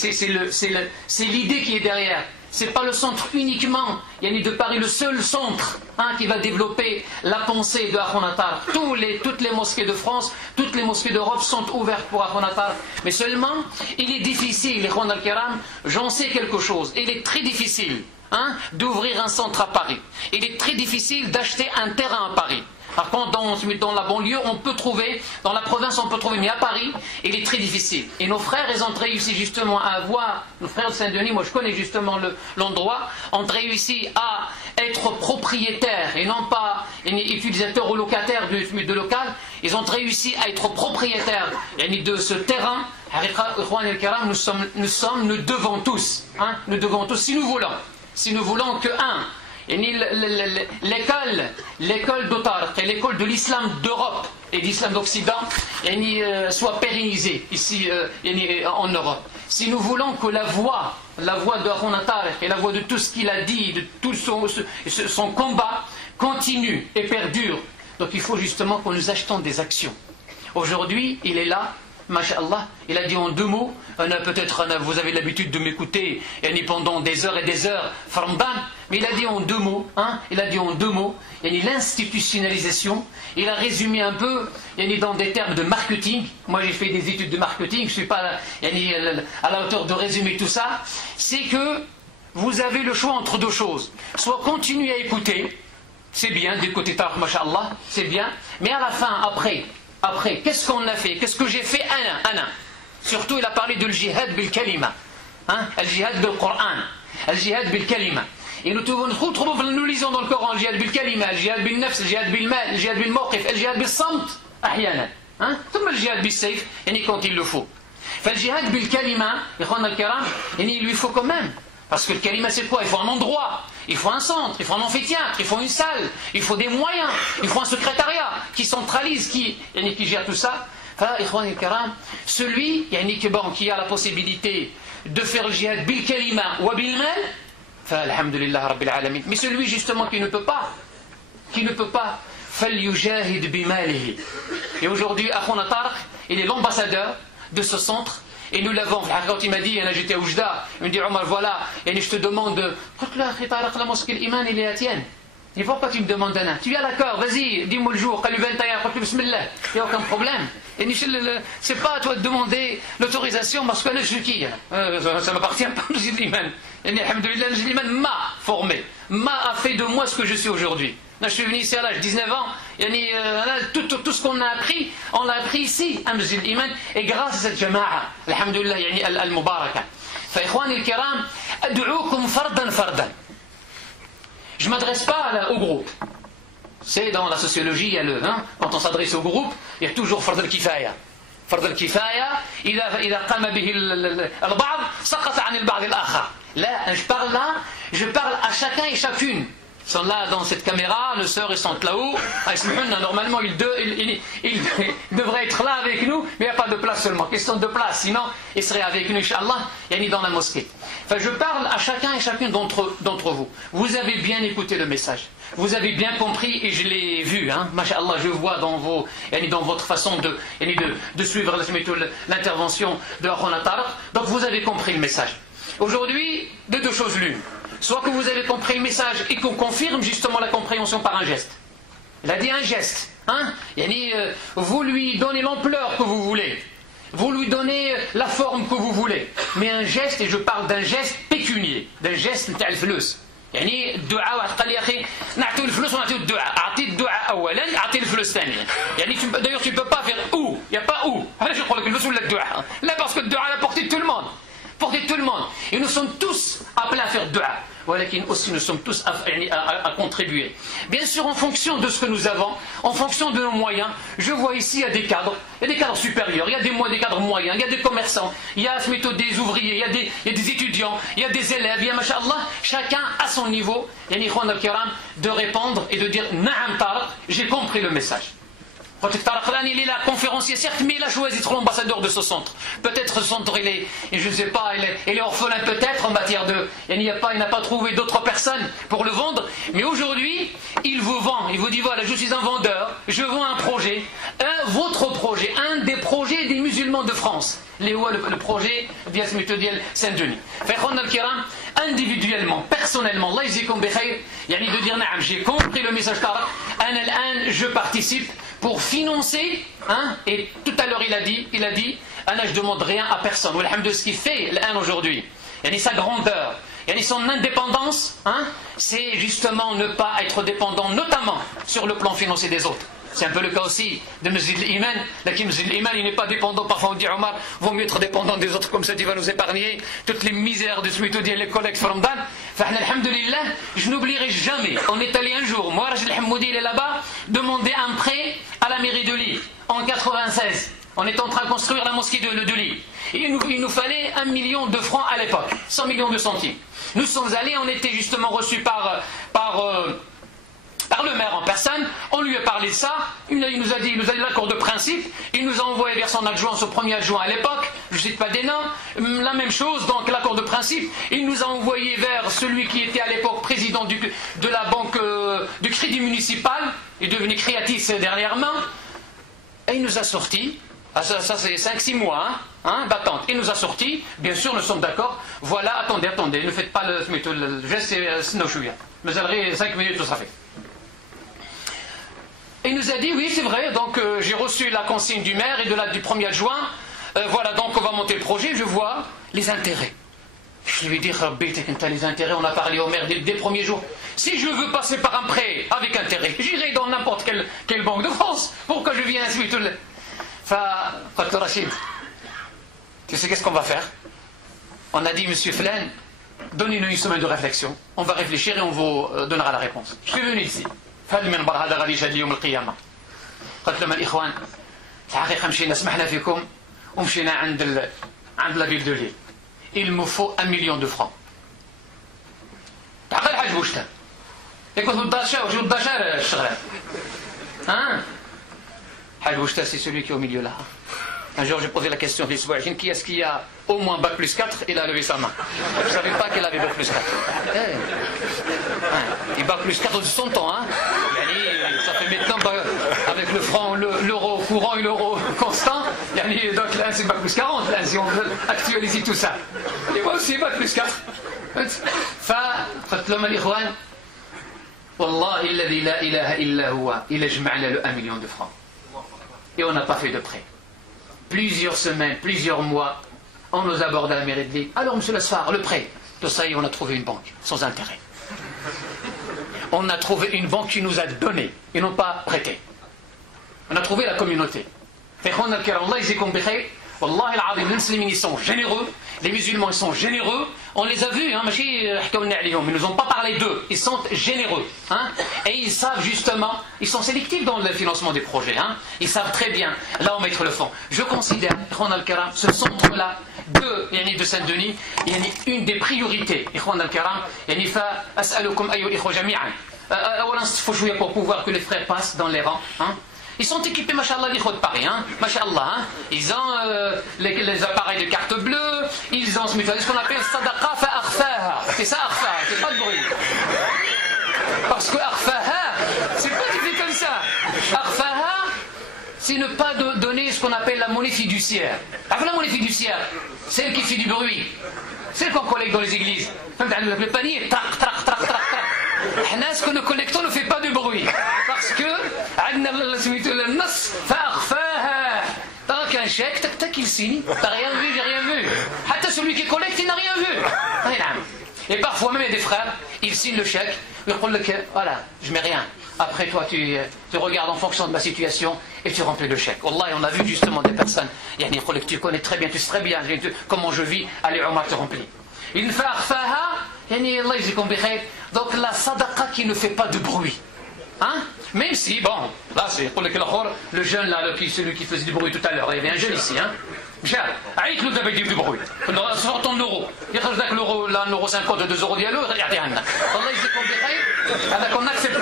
l'idée qui est derrière. C'est pas le centre uniquement, de Paris, le seul centre qui va développer la pensée de Akhuna Tariq. Toutes les mosquées de France, toutes les mosquées d'Europe sont ouvertes pour Akhuna Tariq. Mais seulement, il est difficile, Ikhwan al-Kiram, j'en sais quelque chose, il est très difficile d'ouvrir un centre à Paris. Il est très difficile d'acheter un terrain à Paris. Par contre, dans la banlieue, on peut trouver, dans la province, on peut trouver, mais à Paris, il est très difficile. Et nos frères, ils ont réussi justement à avoir, nos frères de Saint-Denis, moi je connais justement l'endroit, ont réussi à être propriétaires et non pas utilisateurs ou locataires de local. Ils ont réussi à être propriétaires de ce terrain. Nous devons tous, si nous voulons que l'école d'Otarq et l'école de l'islam d'Europe et d'islam d'Occident soit pérennisée ici en Europe. Si nous voulons que la voix de Akhuna Tariq et la voix de tout ce qu'il a dit, de tout son combat continue et perdure, donc il faut justement que nous achetons des actions. Aujourd'hui, il est là. Masha'Allah, il a dit en 2 mots, vous avez l'habitude de m'écouter pendant des heures et des heures, Farmdan, mais il a dit en 2 mots, l'institutionnalisation, il a résumé un peu dans des termes de marketing. Moi j'ai fait des études de marketing, je ne suis pas à la hauteur de résumer tout ça, c'est que vous avez le choix entre 2 choses, soit continuer à écouter, c'est bien d'écouter Tariq, Masha'Allah, c'est bien, mais à la fin, après, qu'est-ce qu'on a fait? Qu'est-ce que j'ai fait? Ana. Surtout, il a parlé de l'jihad bil kalima. Le jihad bil Coran. Le jihad bil kalima. Et nous lisons dans le Coran le jihad bil kalima, le jihad bil nafs, le jihad bil mal, le jihad bil mawqif, le jihad bil samt, ahyana. ثم le jihad bil sayf, quand il le faut. Le jihad bil kalima, il lui faut quand même. Parce que le kalima, c'est quoi? Il faut un endroit, il faut un centre, il faut un amphithéâtre, il faut une salle, il faut des moyens, il faut un secrétariat qui centralise, qui gère tout ça. Celui qui a la possibilité de faire le jihad bil kalima ou bil mal, alhamdulillah rabbil alamin. Mais celui justement qui ne peut pas, falyujahid bimalihi. Et aujourd'hui, Akhuna Tariq, il est l'ambassadeur de ce centre. Et nous l'avons, quand il m'a dit, j'étais à Oujda, il me dit Omar, voilà, et je te demande, la mosquée l'Iman, il est à tienne. Il ne faut pas que tu me demandes d'un. Tu es d'accord, vas-y, dis-moi le jour, il n'y a aucun problème. Et c'est pas à toi de demander l'autorisation parce que je suis qui? Ça ne m'appartient pas, le l'Iman. Et alhamdoulilah, le l'Iman m'a formé, a fait de moi ce que je suis aujourd'hui. Je suis venu ici à l'âge de 19 ans, tout ce qu'on a appris, on l'a appris ici, à Masjid al-Iman, et grâce à cette jama'a, alhamdoulilah, al-mubaraka. Fa'ikhwani al-kiram, ad'oukum fardan fardan. Je ne m'adresse pas au groupe. C'est dans la sociologie, il y a quand on s'adresse au groupe, il y a toujours fard al-kifaya. Fard al-kifaya, إذا قام به البعض سقط عن البعض الآخر. Là, je parle à chacun et chacune. Ils sont là dans cette caméra, nos sœurs ils sont là-haut. Normalement ils devraient être là avec nous, mais il n'y a pas de place seulement. Question de place, sinon ils seraient avec nous, Inch'Allah, dans la mosquée. Enfin, je parle à chacun et chacune d'entre vous. Vous avez bien écouté le message. Vous avez bien compris et je l'ai vu. Masha'Allah, je vois dans votre façon de suivre l'intervention de Akhuna Tariq. Donc vous avez compris le message. Aujourd'hui, de 2 choses l'une. Soit que vous avez compris le message et qu'on confirme justement la compréhension par un geste. Il a dit un geste. Vous lui donnez l'ampleur que vous voulez. Vous lui donnez la forme que vous voulez. Mais un geste, et je parle d'un geste pécunier, d'un geste نتاع الفلوس. الدعاء واحد قال لي اخي نعطيو الفلوس ونعطيو الدعاء. اعطي الدعاء اولا اعطي الفلوس ثانيا. D'ailleurs tu peux pas faire où. Il y a pas où. علاش نقول لك الفلوس ولا الدعاء. Là parce que le dua à la portée de tout le monde. Portée de tout le monde. Et nous sommes tous appelés à faire dua. ولكن aussi nous sommes tous à contribuer. Bien sûr, en fonction de ce que nous avons, en fonction de nos moyens, je vois ici, il y a des cadres supérieurs, il y a des cadres moyens, il y a des commerçants, il y a des ouvriers, il y a des étudiants, il y a des élèves, il y a, masha'Allah, chacun à son niveau, de répondre et de dire, Na'am Tariq, j'ai compris le message. Il est là, conférencier, certes, mais il a choisi d'être l'ambassadeur de ce centre. Peut-être ce centre, je ne sais pas, il est orphelin peut-être en matière de... Il n'a pas trouvé d'autres personnes pour le vendre. Mais aujourd'hui, il vous vend. Il vous dit, voilà, je suis un vendeur, je vends un projet. Votre projet, un des projets des musulmans de France. Le projet d'Yasmitudiel Saint-Denis. Individuellement, personnellement, Allah yajzikum bi khayr, de dire, j'ai compris le message Tariq, je participe pour financer, et tout à l'heure il a dit, je ne demande rien à personne. De ce qu'il fait aujourd'hui, sa grandeur, son indépendance, c'est justement ne pas être dépendant, notamment sur le plan financier des autres. C'est un peu le cas aussi de Masjid al-Iman. Masjid al-Iman, il n'est pas dépendant. Parfois on dit Omar, vaut mieux être dépendant des autres, comme ça tu vas nous épargner toutes les misères de celui qui dit les collègues Farmdan. Alhamdulillah, je n'oublierai jamais. On est allé un jour, moi Rajil Hammoudi, il est là-bas, demander un prêt à la mairie de Lille en 96. On est en train de construire la mosquée de Lille. Et il nous fallait 1 million de francs à l'époque, 100 millions de centimes. Nous sommes allés, on était justement reçus par le maire en personne, on lui a parlé de ça, il nous a dit l'accord de principe, il nous a envoyé vers son adjoint, son premier adjoint à l'époque, je ne cite pas des noms, la même chose, donc l'accord de principe, il nous a envoyé vers celui qui était à l'époque président de la banque du crédit municipal, il est devenu Créatis dernièrement, et il nous a sorti, ça c'est 5-6 mois d'attente, il nous a sorti, bien sûr nous sommes d'accord, voilà, attendez, ne faites pas le geste, c'est no chouïa, vous avez 5 minutes, tout ça fait. Et il nous a dit, oui, c'est vrai, donc j'ai reçu la consigne du maire et du premier adjoint, voilà, donc on va monter le projet, je vois les intérêts. Je lui ai dit, les intérêts, on a parlé au maire dès les premiers jours. Si je veux passer par un prêt avec intérêt, j'irai dans n'importe quelle banque de France. Pourquoi je viens ainsi tout le... Enfin, Rachid, tu sais qu'est-ce qu'on va faire? On a dit, monsieur Flan, donnez-nous une semaine de réflexion, on va réfléchir et on vous donnera la réponse. Je suis venu ici. فهذا المنبر هذا غادي يشهد يوم القيامة. قلت لهم الإخوان الحقيقة مشينا سمحنا فيكم ومشينا عند لا فيل دو ليل. Il me faut 1 million de francs. تعقل حاج بوشتان. يكون وجه الدشار الشغلات. حاج بوشتان c'est celui qui est au milieu là. Un jour j'ai posé la question qui est-ce qui a au moins bac plus 4, il a levé sa main. Je ne savais pas qu'il avait bac plus 4. Il bac plus 4 de son temps. Ça fait maintenant avec le franc, l'euro courant et l'euro constant. Donc là c'est bac plus 40, là, si on veut actualiser tout ça. Et moi aussi bac plus 4. فقلت لهم الإخوان والله الذي لا إله إلا هو il a جمعنا le 1 million de francs. Et on n'a pas fait de prêt. Plusieurs semaines, plusieurs mois, on nous aborde à la mairie de Lille. Alors, monsieur Lasfar, le prêt. Tout ça, on a trouvé une banque, sans intérêt. On a trouvé une banque qui nous a donné, et non pas prêté. On a trouvé la communauté. Wallah al-Azim, les musulmans ils sont généreux, les musulmans ils sont généreux, on les a vus, mais ils nous ont pas parlé d'eux, ils sont généreux, et ils savent justement, ils sont sélectifs dans le financement des projets, ils savent très bien là où mettre le fond. Je considère, ce centre-là de Saint-Denis, une des priorités, pour pouvoir que les frères passent dans les rangs. Ils sont équipés, machallah, l'Ikhwa de Paris, machallah, ils ont les appareils de carte bleue, ils ont ce qu'on appelle sadaqa fa akhfaha. C'est ça, akhfaha, c'est pas de bruit. Parce que akhfaha, c'est pas du tout comme ça. Akhfaha, c'est ne pas donner ce qu'on appelle la monnaie fiduciaire. La monnaie fiduciaire, celle qui fait du bruit, celle qu'on collecte dans les églises. Le panier, trac, trac, trac, trac, trac. Ce que nous collectons ne fait pas de bruit. Parce que, donc un chèque, tac tac, il signe. T'as rien vu, j'ai rien vu. Hatta celui qui collecte, il n'a rien vu. Et parfois même, il y a des frères, ils signent le chèque, ils disent, voilà, je mets rien. Après, toi, tu regardes en fonction de ma situation et tu remplis le chèque. Wallah, on a vu justement des personnes, tu connais très bien, tu sais très bien comment je vis, allez, Omar te remplit. Il fait donc la sadaqa qui ne fait pas de bruit. Même si, bon, là c'est pour le jeune là, celui qui faisait du bruit tout à l'heure, il y avait un jeune ici, Aïk nous avait dit du bruit. Sort ton euro. Il y a l'euro, là, 1,50 € de 2 €, il y a l'euro, regardez, on accepte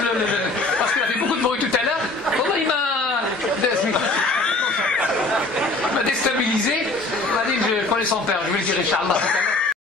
parce qu'il avait beaucoup de bruit tout à l'heure. Il m'a déstabilisé. Il m'a dit, je connais son père, je vais le dire, Inch'Allah.